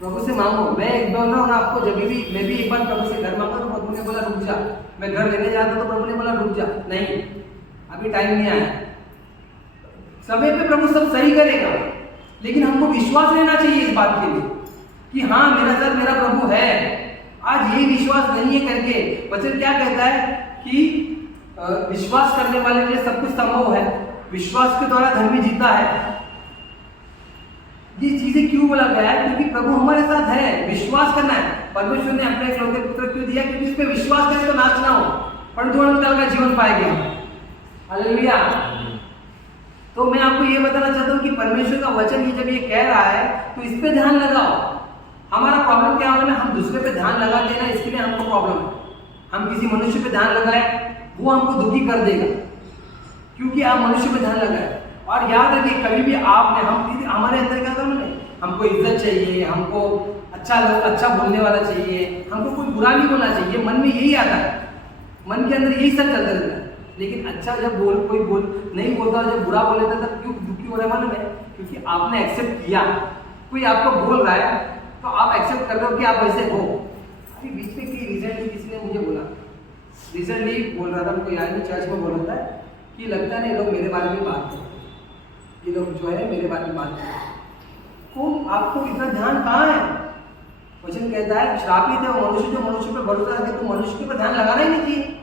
प्रभु से मांगो। मैं एक बोल रहा हूँ ना आपको, जब भी मैं भी एक बार प्रभु से घर मांगा तो प्रभु ने बोला रुक जा। मैं घर लेने जाता तो प्रभु ने बोला रुक जा, नहीं अभी टाइम नहीं आया। समय पे प्रभु सब सही करेगा, लेकिन हमको विश्वास लेना चाहिए इस बात के लिए कि हाँ मेरा सर मेरा प्रभु है। आज ये विश्वास नहीं है करके वचन क्या कहता है कि विश्वास करने वाले के लिए सब कुछ संभव है, विश्वास के द्वारा धर्मी जीता है। ये चीजें क्यों बोला गया है? क्योंकि प्रभु हमारे साथ है, विश्वास करना है। परमेश्वर ने अपने इकलौते पुत्र क्यों दिया? क्योंकि इस पे विश्वास करे तो नाश ना हो, परंतु अनंतकाल का जीवन पाएंगे। हालेलुया। तो मैं आपको ये बताना चाहता हूँ कि परमेश्वर का वचन ये जब ये कह रहा है तो इस पे ध्यान लगाओ। हमारा प्रॉब्लम क्या होगा ना, हम दूसरे पे ध्यान लगाते हैं ना, इसके लिए हमको प्रॉब्लम है। हम किसी मनुष्य पे ध्यान लगाए वो हमको दुखी कर देगा, क्योंकि आप मनुष्य पे ध्यान लगाए। और याद रखिए कभी भी आपने हमारे अंदर क्या था, हमको इज्जत चाहिए, हमको अच्छा बोलने वाला चाहिए, हमको कोई बुरा नहीं बोलना चाहिए, मन में यही आता है, मन के अंदर यही सब चलता रहता है। लेकिन अच्छा जब कोई नहीं बोलता, जब बुरा बोल लेता तब क्यों दुखी हो रहा है मालूम है? क्योंकि आपने एक्सेप्ट किया। कोई आपको बोल रहा है तो आप एक्सेप्ट कर रहे हो कि आप ऐसे हो। अभी बीच में रिसेंटली किसी ने मुझे बोला, रिसेंटली बोल रहा था, हमको याद नहीं, चर्च में बोल रहा था कि लगता है लोग मेरे बारे में बात करते, ये लोग जो है मेरे बारे में बात करते हैं। तो आपको इतना ध्यान कहाँ है? वचन कहता है श्रापित है वो मनुष्य जो मनुष्य पर भरोसा रखे। तो मनुष्य के ऊपर ध्यान लगाना ही नहीं चाहिए।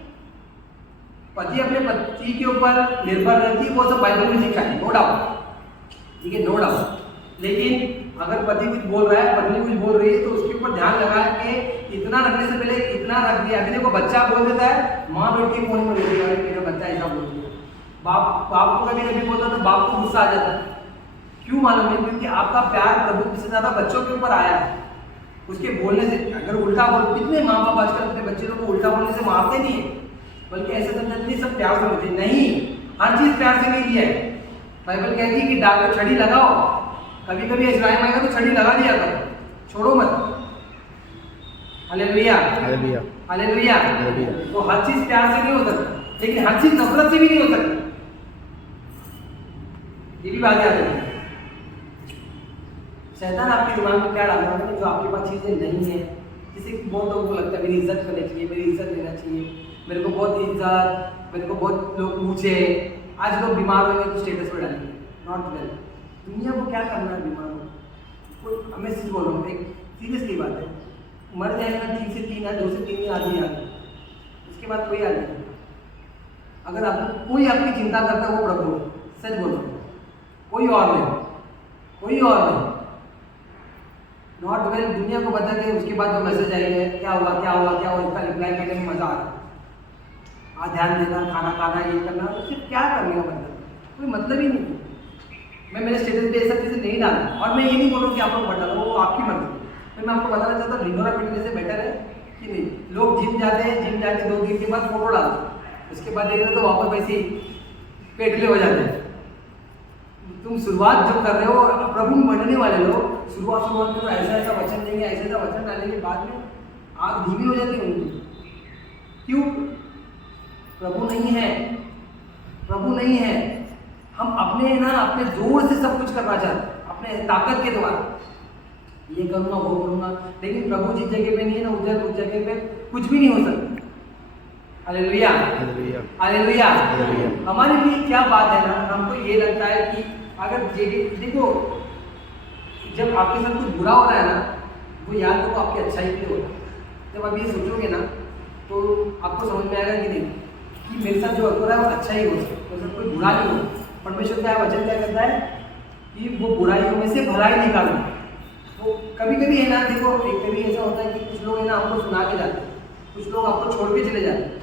पति अपने पति के ऊपर निर्भर रहती है, वो सब बाइबल में लिखा है, नो डाउट, ठीक है, नो डाउट। लेकिन अगर पति कुछ बोल रहा है, पत्नी कुछ बोल रही है, तो उसके ऊपर ध्यान लगा के इतना रखने से पहले इतना रख दिया। अभी देखो बच्चा बोल देता है, माँ बैठ के फोन में बोल रही है, मेरा बच्चा ऐसा बोल दिया। बाप को कभी कभी बोलता तो बाप को गुस्सा आ जाता है। क्यों मालूम है? क्योंकि आपका प्यार प्रभु से ज्यादा बच्चों के ऊपर आया है, उसके बोलने से। अगर उल्टा बोल, कितने माँ बाप आजकल अपने बच्चे लोग को उल्टा बोलने से मारते नहीं है, बल्कि ऐसे समझते नहीं, सब प्यार से होते नहीं, हर चीज प्यार से नहीं दिया है। बाइबल कहती है कि डाल को छड़ी लगाओ, कभी कभी इस्राइल आएगा तो छड़ी लगा दिया करो, छोड़ो मत। Hallelujah, hallelujah, hallelujah. हालेलुया। तो हर चीज प्यार से नहीं हो सकता, लेकिन हर चीज नफरत से भी नहीं हो सकती, ये भी बात याद रखिए। शैतान आपके दिमाग में क्या डालता है, जो आपके पास चीजें नहीं है, किसी बहुत लोगों को लगता है मेरी इज्जत करनी चाहिए, मेरी इज्जत लेना चाहिए, मेरे को बहुत इज्जत, मेरे को बहुत लोग पूछे। आज लोग बीमार होंगे तो स्टेटस पर डालेंगे, नॉट वेल। दुनिया को क्या करना है बीमार हो? मैं सिर्फ बोल रहा हूँ, एक सीरियसली बात है, मर जाएगा 3 से 3 या 2 से 3 आदमी आगे, उसके बाद कोई आदमी नहीं। अगर आपको कोई आपकी चिंता करता है वो प्रभु है, सच बोल रहा हूँ, कोई और नहीं, कोई और नहीं। नॉट वेल दुनिया को बता के उसके बाद जो मैसेज आएंगे क्या हुआ क्या हुआ क्या हुआ, इसका रिप्लाई करने में मजा आ रहा है। ध्यान देना, खाना खाना, ये करना, उससे क्या करने का मतलब? कोई मतलब ही नहीं। मैं मेरे स्टेटस पे ये सब चीज़ें नहीं डाला, और मैं ये नहीं बोल रहा हूँ कि आप लोग बता लो, वो आपकी मर्जी। मैं आपको बताना चाहता हूँ ढिंडोरा पीटने से बेटर है कि नहीं। लोग जिम जाते हैं, जिम जाके 2 दिन के बाद फोटो डालते हैं, उसके बाद देख रहे तो वापस वैसे ही पेटले हो जाते हैं। तुम शुरुआत जो कर रहे हो, प्रभु में बढ़ने वाले लोग शुरुआत में तो ऐसा वचन देंगे, ऐसा वचन डालेंगे, बाद में आग धीमी हो जाती है उनकी। क्यों? प्रभु नहीं है, प्रभु नहीं है। हम अपने जोर से सब कुछ करना चाहते हैं, अपने ताकत के द्वारा। ये करूँगा वो करूँगा, लेकिन प्रभु जिस जगह पे नहीं है ना उधर उस जगह पे कुछ भी नहीं हो सकता। Hallelujah hallelujah hallelujah. हालेलुया। हमारे लिए क्या बात है ना, हमको ये लगता है कि अगर देखो जब आपके साथ कुछ बुरा हो रहा है ना, वो याद तो आपकी अच्छाई के लिए होता है। जब आप ये सोचोगे ना तो आपको समझ में आएगा कि नहीं कि मेरे साथ जो हो रहा है वो अच्छा ही हो, मेरे साथ कोई बुरा नहीं हो। परमेश्वर का वचन क्या कहता है कि वो बुराइयों में से भलाई निकालो। तो कभी कभी है ना, देखो कभी ऐसा होता है कि कुछ लोग है ना हमको सुना के जाते हैं, कुछ लोग आपको छोड़ के चले जाते हैं।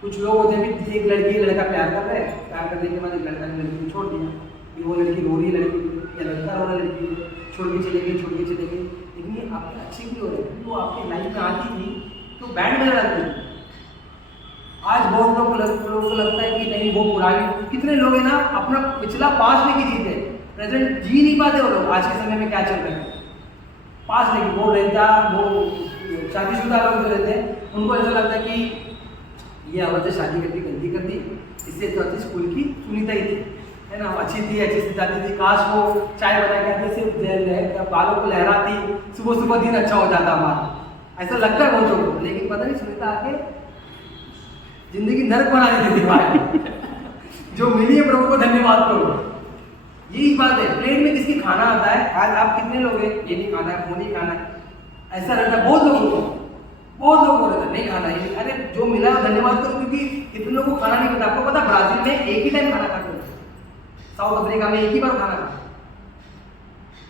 कुछ लोग होते हैं भी एक लड़की लड़का प्यार कर रहे हैं, प्यार करने के बाद एक लड़का ने लड़की को छोड़ दिया, कि वो लड़की रो रही है लड़की या लड़का रो रहा है लड़की को, छोड़ के चले गए छोड़ के चले गए। लेकिन ये आपके अच्छे के लिए हो रहे हैं, क्योंकि वो आपकी लाइफ में आती थी तो बैंड बजा रही थी। आज बहुत लोगों को लगता है कि नहीं वो पुरानी, कितने लोग हैं ना अपना पिछला पास लेके जीते हैं, प्रेजेंट जी नहीं पाते वो लोग। आज के समय में क्या चल रहा है, पास लेके वो रहता, वो शादीशुदा लोग जो रहते हैं उनको ऐसा लगता है कि ये औरत शादी करके गलती कर दी, इससे तो अच्छी स्कूल की सुनीता ही थी, है ना, अच्छी थी, अच्छी से जाती थी, काश वो चाय बना के आती, सिर्फ बालों को लहराती, सुबह सुबह दिन अच्छा हो जाता हमारा, ऐसा लगता है बहुत लोगों को। लेकिन पता नहीं सुनीता आके जिंदगी नर्क बना देती थी भाई। जो मिली है प्रभु को धन्यवाद करो। यही बात है, प्लेट में किसकी खाना आता है, आज आप कितने लोग हैं ये नहीं खाना है वो नहीं खाना है, ऐसा रहता है बहुत लोगों को, बहुत लोग हो रहे थे नहीं खाना है। अरे जो मिला है धन्यवाद करो, क्योंकि कितने लोगों को खाना नहीं पता। आपको पता ब्राजील में एक ही टाइम खाना खाते हैं, साउथ अफ्रीका में एक ही बार खाना खाते,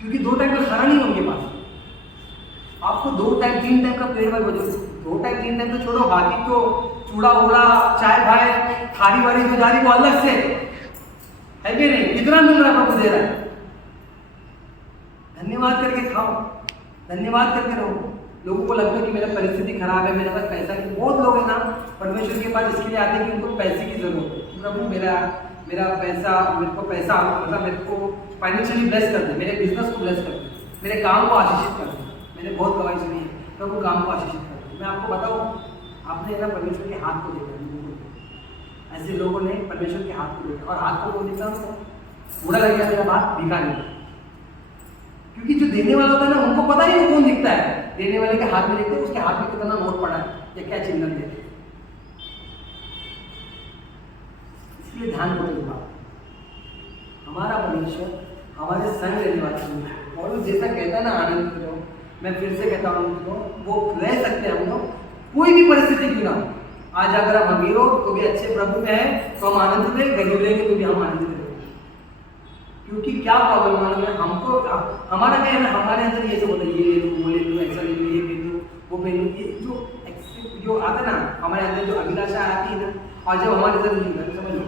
क्योंकि 2 टाइम का खाना नहीं है उनके पास। आपको 2 टाइम 3 टाइम का पेट भर बचे, 2 टाइम 3 टाइम तो छोड़ो, बाकी तो चूड़ा उड़ा चाय भाई थाली वाली जो जा रही वो अलग से है कि नहीं, कितना मिल रहा है प्रभु दे रहा है। धन्यवाद करके खाओ, धन्यवाद करके रहो। लोगों को लगता है कि मेरा परिस्थिति खराब है, मेरे पास पैसा नहीं। बहुत लोग है ना परमेश्वर के पास इसके लिए आते हैं कि उनको पैसे की जरूरत है। प्रभु मेरा पैसा, मेरे को पैसा मतलब मेरे को फाइनेंशियली ब्लेस कर दे, मेरे बिजनेस को ब्लेस कर दे, मेरे काम को आशीषित कर दे। मैंने बहुत गवाही सुनी है, प्रभु काम को आशीषित कर दे। मैं आपको बताऊँ, आपने ना परमेश्वर के हाथ को देखा, ऐसे लोगों ने परमेश्वर के हाथ को देखा, और हाथ को कौन देखा उनको बुरा लग गया, मेरा बात दिखा नहीं, क्योंकि जो देने वाला होता है ना उनको पता नहीं वो कौन दिखता है। देने वाले के हाथ में देखते हैं उसके हाथ में कितना नोट पड़ा है या क्या चिन्ह देते, इसलिए ध्यान रखो इस बात। हमारा परमेश्वर हमारे संग रहने वाला, और जैसा कहता है ना आनंद करो, मैं फिर से कहता हूँ वो रह सकते हैं हम लोग कोई भी परिस्थिति क्यों ना हो। आज अगर हम अमीर हो तो भी अच्छे प्रभु में है तो हम आनंदित रहे, गरीब रहेंगे तो भी हम आनंदित रहेंगे। क्योंकि क्या प्रॉब्लम है हमको, हमारा क्या है ना, हमारे अंदर ये सब होता है, ये ले लो वो ले लो, ऐसा ले लो, ये पहन लो वो पहन लो, ये जो आता है ना हमारे अंदर जो अभिलाषा आती है ना, और जब हमारे अंदर नहीं होता, समझ लो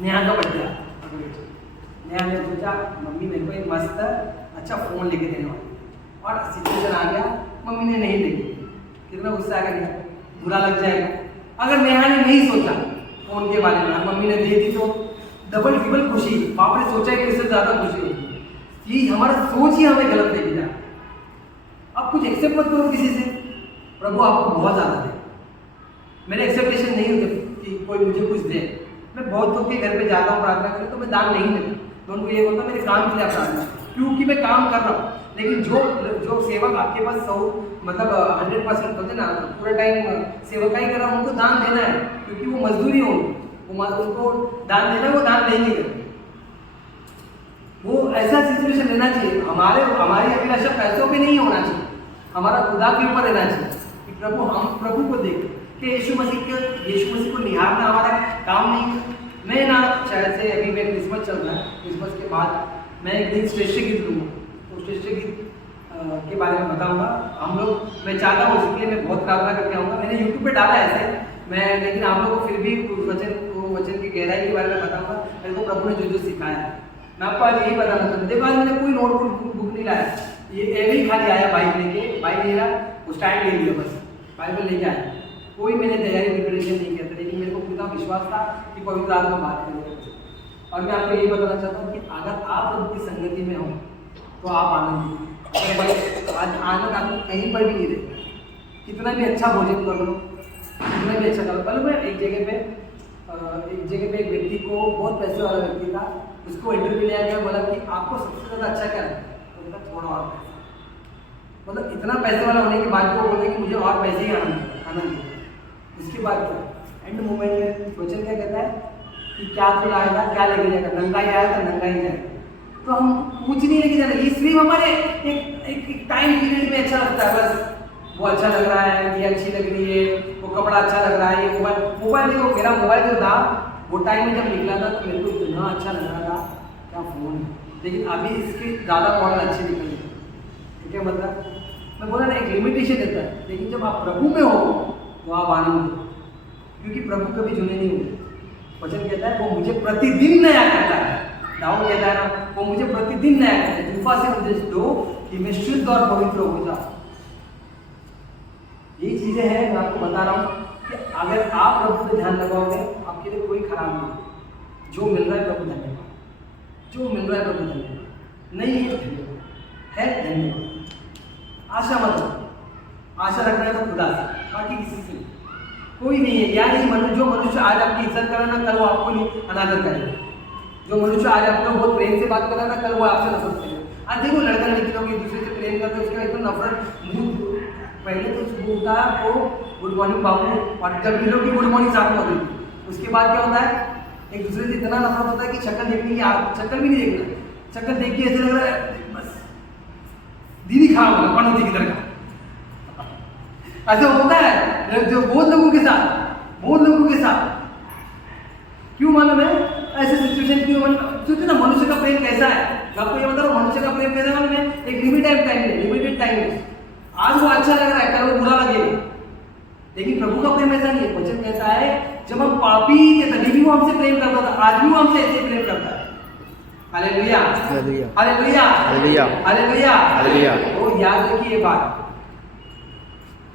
नेहा का बर्थडे, नेहा ने सोचा मम्मी मेरे को एक मस्त अच्छा फोन लेके देने वाली, और सिचुएशन आ गया मम्मी ने नहीं लेके, कितना गुस्सा आएगा, नहीं बुरा लग जाएगा। अगर नेहा ने नहीं सोचा फोन के बारे में, मम्मी ने दे दी तो डबल ट्रिपल खुशी, बाप ने सोचा कि इससे ज्यादा खुशी होगी। ये हमारा सोच ही हमें गलत लेके जाए। अब कुछ एक्सेप्ट मत करो किसी से, प्रभु आपको बहुत ज्यादा दे। मेरे एक्सेप्टेशन नहीं होते कि कोई मुझे कुछ दे। मैं बहुत लोग के घर पे जाता हूँ प्रार्थना करने, तो मैं दान नहीं देता, मैं उनको ये बोलता हूँ मेरे काम के लिए प्रार्थना, क्योंकि मैं काम कर रहा हूँ। लेकिन जो सेवक आपके पास 100 मतलब 100% होते ना, पूरा टाइम सेवकाई कर रहा हूँ, उनको दान देना है, क्योंकि वो मजदूरी हो, उनको दान देना है, वो दान लेंगे। वो ऐसा सिचुएशन लेना चाहिए। हमारी अभिलाषा पैसों पे नहीं होना चाहिए, हमारा खुदा के ऊपर रहना चाहिए कि प्रभु, हम प्रभु को देखें कि यीशु मसीह को निहारना हमारा काम नहीं। मैं ना शायद से अभी मैं क्रिसमस चल रहा है, क्रिसमस के बाद मैं एक दिन श्रेष्ठ गीत लूँगा, तो श्रेष्ठ गीत के बारे में बताऊंगा। हम लोग, मैं चाहता हूँ उसके लिए मैं बहुत प्रार्थना करके आऊँगा। मैंने यूट्यूब पे डाला है ऐसे मैं, लेकिन आप लोगों को फिर भी वचन की गहराई के बारे में बताऊंगा, मेरे को प्रभु ने जो सिखाया है। मैं आपको आज यही बताना चाहता हूँ। देखो आज मैंने कोई नोटबुक बुक नहीं लाया, ये एवं ही खाली आया बाइक लेके, बाइक लेना वो स्टैंड ले लिया, बस बाइबल लेके आया, कोई मैंने तैयारी प्रिपरेशन नहीं किया था। लेकिन मेरे को पूरा विश्वास था कि पवित्र आत्मा बात करेगा। और मैं आपको यही बताना चाहता हूँ कि अगर आप प्रभु की संगति में हो तो आप आनंदित, आज आनंद आपको कहीं पर भी नहीं रहेगा। कितना भी अच्छा भोजन कर लो, कितना भी अच्छा कर लो। कल मैं एक जगह पे एक व्यक्ति को, बहुत पैसे वाला व्यक्ति था, उसको इंटरव्यू लिया गया, बोला कि आपको सबसे ज़्यादा अच्छा क्या लगता है, तो बोलता थोड़ा और पैसा, मतलब इतना पैसे वाला होने के बाद वो बोलते कि मुझे और पैसे ही आनंद दो। इसके बाद एंड मोमेंट में वचन क्या कहता है कि क्या तो लाएगा, क्या लेके जाएगा, नंगा ही आया तो नंगा ही जाएगा। तो हम कुछ नहीं लेके जाना, ये सिर्फ हमारे एक टाइम पीरियड में अच्छा लगता है, बस वो अच्छा लग रहा है, ये अच्छी लग रही है, वो कपड़ा अच्छा लग रहा है, ये मोबाइल देखो, मेरा मोबाइल जो था वो टाइम में जब निकला था तो मेरे को इतना अच्छा लग रहा था, क्या फ़ोन है, लेकिन अभी इसके ज़्यादा मॉडल अच्छे निकल गए। ठीक है, मतलब मैं बोला ना एक लिमिटेशन देता है, लेकिन जब आप प्रभु में हो तो आप आनंद हो, क्योंकि प्रभु कभी जुने नहीं होते। वचन कहता है वो मुझे प्रतिदिन नया करता है, दाऊद कहता है ना वो मुझे प्रतिदिन नया करता है, कृपा से मुझे दो कि मैं शुद्ध और पवित्र हो जाऊँ। यही चीज़ें हैं मैं आपको बता रहा हूँ कि अगर आप प्रभु पे ध्यान लगाओगे आपके लिए कोई खराब नहीं, जो मिल रहा है प्रभु धन्यवाद, जो मिल रहा है प्रभु धन्यवाद, नहीं है धन्यवाद। आशा मत रखो, आशा रखना है तो खुदा से, बाकी किसी से कोई नहीं है। या नहीं जो मनुष्य आज आपकी इज्जत कर रहा ना कल वो आपको नहीं अनादर करेगा, जो मनुष्य आज आपको बहुत प्रेम से बात कर रहा था कल वो आपसे नफरत करेगा। आज देखो लड़का लड़की लोग एक दूसरे से प्रेम करते उसके बाद इतना नफरत, पहले तो सुबह उठा तो गुड मॉर्निंग बाबू, और जब मिलो की गुड मॉर्निंग साथ में होती, उसके बाद क्या होता है एक दूसरे से इतना नफरत होता है कि शक्ल देखने की शक्ल भी नहीं देखना, शक्ल देख के ऐसे लग रहा है बस दीदी खा होगा पनौती की तरह। ऐसा होता है जो बहुत लोगों के साथ क्यों मालूम है ऐसे सिचुएशन क्यों सोचो ना मनुष्य का प्रेम कैसा है। आपको ये बताओ मनुष्य का प्रेम कैसा मालूम है, एक लिमिटेड टाइम में आज वो अच्छा लग रहा है कल वो बुरा लगेगा, लेकिन प्रभु का प्रेम ऐसा नहीं है। वचन कहता है जब हम पापी थे तभी भी वो हमसे प्रेम करता था, आज भी वो हमसे ऐसे प्रेम करता है। Hallelujah hallelujah hallelujah hallelujah hallelujah. वो याद रखिए बात,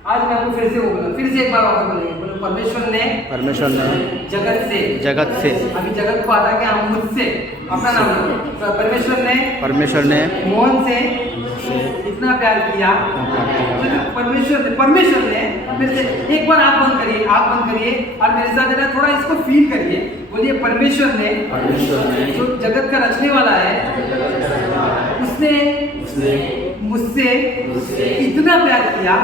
आज मैं आपको फिर से एक बार वापस बोलेंगे, बोलो परमेश्वर ने जगत से अभी जगत को आता क्या हम मुझसे अपना नाम लो, तो परमेश्वर ने मोहन से इतना प्यार किया, परमेश्वर ने फिर से एक बार आप बंद करिए और मेरे साथ जरा थोड़ा इसको फील करिए, बोलिए परमेश्वर ने जो जगत का रचने वाला है उसने मुझसे इतना प्यार किया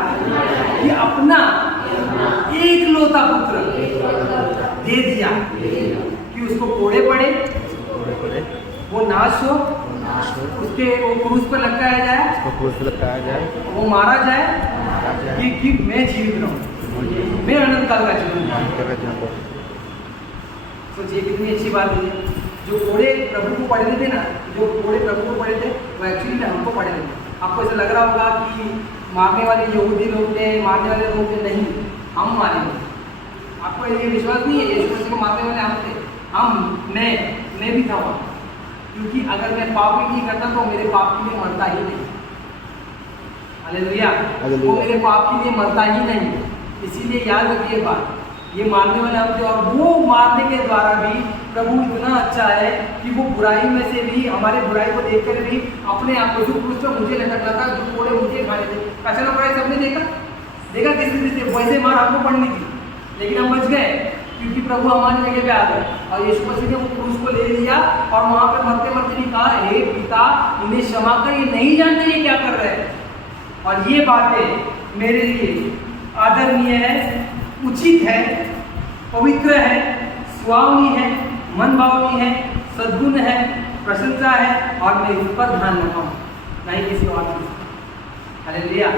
कि अपना एक लौता पुत्र दे दिया कि उसको कोड़े पड़े, वो नाश हो, उसके वो क्रूस पर लटकाया जाए, वो मारा जाए कि मैं जीवित रहूं, मैं अनंत काल का जीवन। सोचिए कितनी अच्छी बात है। जो कोड़े प्रभु को पड़े थे ना, वो एक्चुअली हमको पड़े थे। आपको ऐसा लग रहा होगा कि मारने वाले यहूदी लोग थे, मारने वाले लोग थे, नहीं, हम मारे थे। आपको ये विश्वास नहीं है यीशु मसीह को मारने वाले हम थे, मैं भी था वहाँ, क्योंकि अगर मैं पाप ही नहीं करता तो मेरे पाप के लिए मरता ही नहीं। हालेलुया, वो मेरे पाप के लिए मरता ही नहीं। इसीलिए याद रखिए बात, ये मारने वाले हम थे, और वो मारने के द्वारा भी प्रभु इतना अच्छा है कि वो बुराई में से भी, हमारे बुराई को देखकर भी अपने आप को, जो क्रूस पर मुझे लटकना था, जो कोड़े मुझे खाने थे, पैसा बुराई सबने देखा किस रीति से वैसे मार हमको पड़नी थी, लेकिन हम बच गए क्योंकि प्रभु हमारी जगह पे आ गए और यीशु मसीह ने वो क्रूस को ले लिया और वहाँ पे मरते मरते भी कहा, हे पिता इन्हें क्षमा कर, ये नहीं जानते ये क्या कर रहे हैं। और ये बातें मेरे लिए आदरणीय है, उचित है, पवित्र है, सुहावनी है, मन भावनी है, सद्गुण है, प्रशंसा है, और मैं इस पर ध्यान रखाऊँ नहीं किसी और चीज। हालेलुया।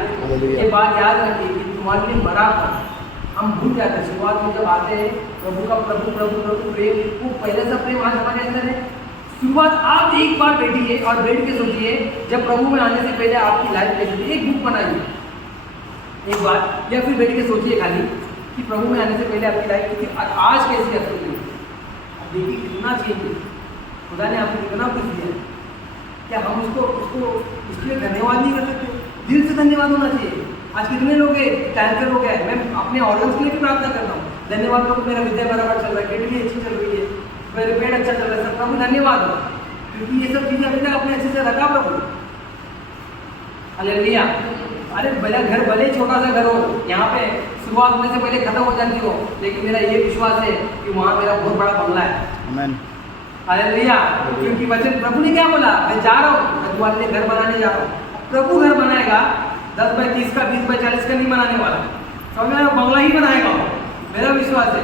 ये बात याद रखिए कि तुम्हारे लिए मरा था, हम भूल जाते हैं शुरुआत में जब आते हैं प्रभु प्रेम, वो पहले सा प्रेम आज हमारे अंदर है। शुरुआत आप एक बार बैठिए और बैठ के सोचिए जब प्रभु में आने से पहले आपकी लाइफ कैसी थी। एक बुक बनाइए एक बार, या फिर बैठ के सोचिए खाली कि प्रभु में आने से पहले आपकी लाइफ कैसी, आज कैसी आपकी। अब देखिए कितना चेंज है, खुदा ने आपको कितना कुछ दिया। क्या हम उसको उसके लिए धन्यवाद नहीं कर सकते? दिल से धन्यवाद होना चाहिए। आज कितने लोग हैं, कैंसर हो गया है, मैं अपने ऑर्गन्स के लिए भी प्रार्थना करता हूँ, धन्यवाद प्रभु मेरा विद्या बराबर चल रहा है, किडनी अच्छी चल रही है, मेरे पेट अच्छा चल रहा है, सब प्रभु धन्यवाद हो, क्योंकि ये सब चीज़ें अभी तक अपने अच्छे से रखा प्रभु। हालेलुया। अरे मेरा घर भले छोटा सा घर हो, यहाँ पे शुरुआत होने से पहले खत्म हो जाती हो, लेकिन मेरा ये विश्वास है कि वहाँ मेरा बहुत बड़ा बंगला है। आमीन। हालेलुया। क्योंकि वचन प्रभु ने क्या बोला, मैं जा रहा हूँ, मैं तुम्हारे लिए घर बनाने जा रहा हूँ। प्रभु घर बनाएगा, 10 बाय 30 का, 20 बाय 40 का नहीं बनाने वाला, समझ में, बंगला ही बनाएगा, मेरा विश्वास है।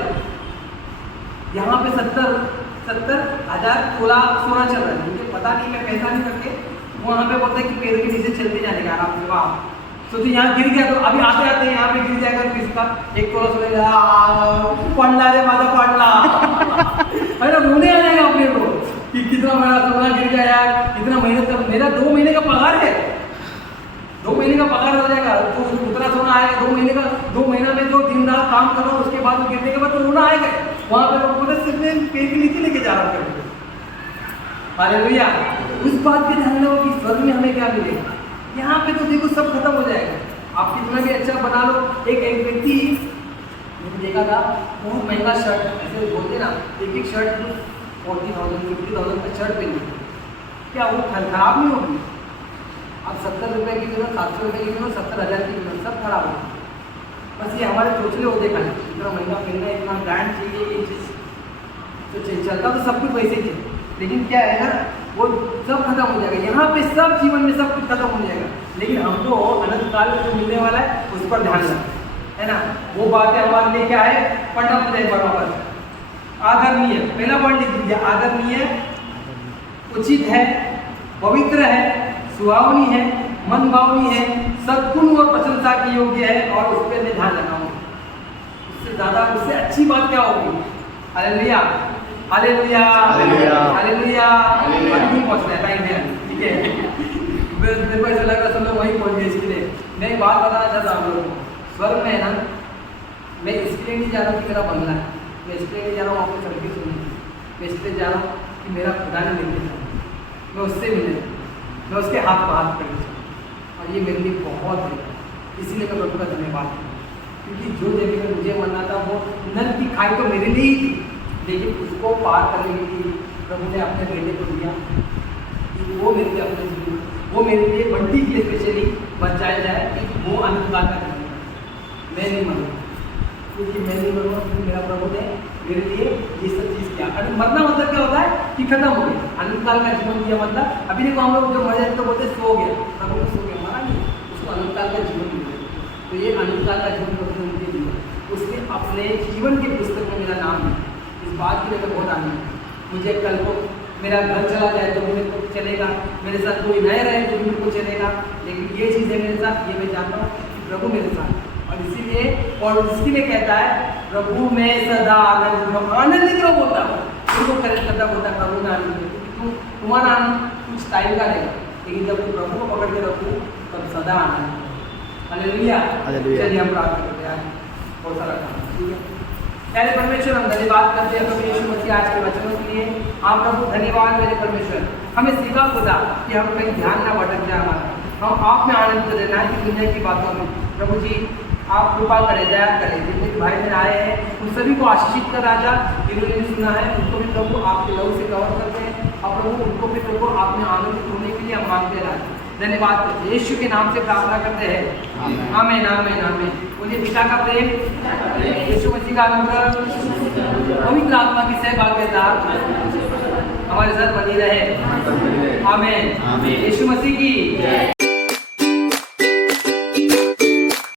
यहाँ पे 70,000 तोला सोना चल रहा है, मुझे पता नहीं, मैं पैसा नहीं करके वहाँ पे बोलते हैं कि पेड़ के नीचे चलते जाने का आराम से। वाह, सोचिए यहाँ गिर गया तो अभी आते आते यहाँ पे गिर जाएगा तो किसका 1 तोला सोना पड़ना रे माता पड़ना अरे रोने आ जाएगा अपने को कि कितना बड़ा सोना गिर गया यार, इतना मेहनत कर, मेरा 2 महीने का पगार है, 2 महीने का पगार हो जाएगा तो उतना सोना आएगा। 2 महीने का, 2 महीना में जो दिन रात काम कर रहा हूँ उसके बाद गिरने के बाद तो रोना आएगा। वहाँ पे लोग बोले सिर्फ पेड़ के नीचे लेके जा रहा हूँ। हालेलुया। उस बात पे ध्यान रखो कि स्वर्ग में हमें क्या मिलेगा। यहाँ पे तो देखो सब खत्म हो जाएगा, आप कितना भी अच्छा बना लो। एक व्यक्ति मैंने देखा था, बहुत महंगा शर्ट, ऐसे बोलते ना, एक शर्ट 40,000 50,000 का शर्ट पहनी, क्या वो खराब नहीं होगी? अब 70 रुपये की कीमत, 700 रुपये की कीमत, 70,000 की कीमत, सब खराब होगी। बस ये हमारे चोचले होते हैं, इतना महंगा पहनना, इतना ब्रांड चाहिए, ये चीज़ तो चलता तो सब कुछ वैसे ही, लेकिन क्या है ना, वो सब खत्म हो जाएगा। यहाँ पे सब जीवन में सब कुछ खत्म हो जाएगा, लेकिन हमको अनंत काल में जो मिलने वाला है उस पर ध्यान रखना है ना। वो बातें हमारे लिए क्या है, पढ़ना पड़ता है बराबर। आदरणीय, पहला पॉइंट लिख दीजिए, आदरणीय, उचित है, पवित्र है, सुहावनी है, मनभावनी है, सद्गुण और प्रशंसा की योग्य है, और उस पर मैं ध्यान रखाऊंगा। उससे ज़्यादा, उससे अच्छी बात क्या होगी? Hallelujah, hallelujah, hallelujah, hallelujah. अभी पहुंचना है, टाइम है, ठीक है। मेरे को ऐसा लग रहा है सब लोग वहीं पहुंच गए। इसके लिए मैं एक बात बताना चाहता हूँ आप लोगों को। स्वर्ग में है ना, मैं इसके लिए नहीं जा रहा हूँ कि मेरा बंगला है, मैं इसके लिए नहीं जा रहा हूँ आपको चढ़ के सुनने, मैं इसके लिए जा रहा हूँ कि मेरा खुदा ने लेके जाऊँ, मैं उससे मिले, मैं उसके हाथ पर हाथ पकड़ सकूँ, और ये मेरे लिए बहुत है। इसीलिए मैं प्रभु का धन्यवाद करूँ, क्योंकि जो जगह में मुझे मरना था वो नल की खाई तो मेरे लिए ही थी, लेकिन उसको पार करने के लिए प्रभु ने अपने बेटे को दिया कि वो मेरे लिए अपने जीवन, वो मेरे लिए बंटी के स्पेशली बचाया जाए कि वो अनंत काल का जीवन, मैं नहीं मरूँगा, क्योंकि मैं नहीं मरूँगा, क्योंकि मेरा प्रभु ने मेरे लिए ये सब चीज़ किया। अरे मरना मतलब क्या होता है कि खत्म हो गया, अनंत काल का जीवन दिया मतलब। अभी देखो हम लोग जो मर जाते तो बोलते सो गया, प्रभु ने सो गया, मरा नहीं, उसको अनंत काल का जीवन मिला। तो ये अनंत काल का जीवन प्रभु ने मुझे दिया, उसने अपने जीवन के पुस्तक में मेरा नाम दिया। इस बात की वजह बहुत आनंद है मुझे। कल को मेरा घर चला जाए तो भी मेरे को चलेगा, मेरे साथ कोई नए रहे तो भी मेरे को चलेगा, लेकिन ये चीज़ है मेरे साथ, ये मैं जानता हूँ कि प्रभु मेरे साथ। और इसीलिए, और इसलिए कहता है प्रभु मैं सदा आनंदित रहो, बोलता हूँ उनको करेक्ट करता, बोलता है प्रभु में आनंदित, क्योंकि तुम्हारा आनंद कुछ टाइम का रहेगा, लेकिन जब तुम प्रभु को पकड़ के रखो तब सदा आनंद। हालेलुया। चलिए हम प्रार्थना करते हैं, बहुत सारा काम, ठीक है। प्यारे परमेश्वर, हम धन्यवाद करते हैं प्रभु यीशु मसीह आज के वचनों के लिए। आप प्रभु धन्यवाद मेरे परमेश्वर, हमें सिखा खुदा कि हम कहीं ध्यान ना भटक जाए, हमारा हम आप में आनंद करें, ना कि दुनिया की बातों में। प्रभु जी आप कृपा करें, दया करें, जितने भाई बहन आए हैं उन सभी को आशीषित कर राजा, जिन्होंने सुना है उनको भी प्रभु आपके लहू से कवर करते हैं, और प्रभु उनको भी प्रभु आप में आनंद होने के लिए हम मांगते हैं राजा। धन्यवाद करते हैं, यीशु के नाम से प्रार्थना करते हैं, आमीन आमीन आमीन। मुझे पिता का प्रेम, यीशु मसीह का अनुग्रह, पवित्र आत्मा की सहभागिता हमारे साथ बनी रहे, आमीन। यीशु मसीह की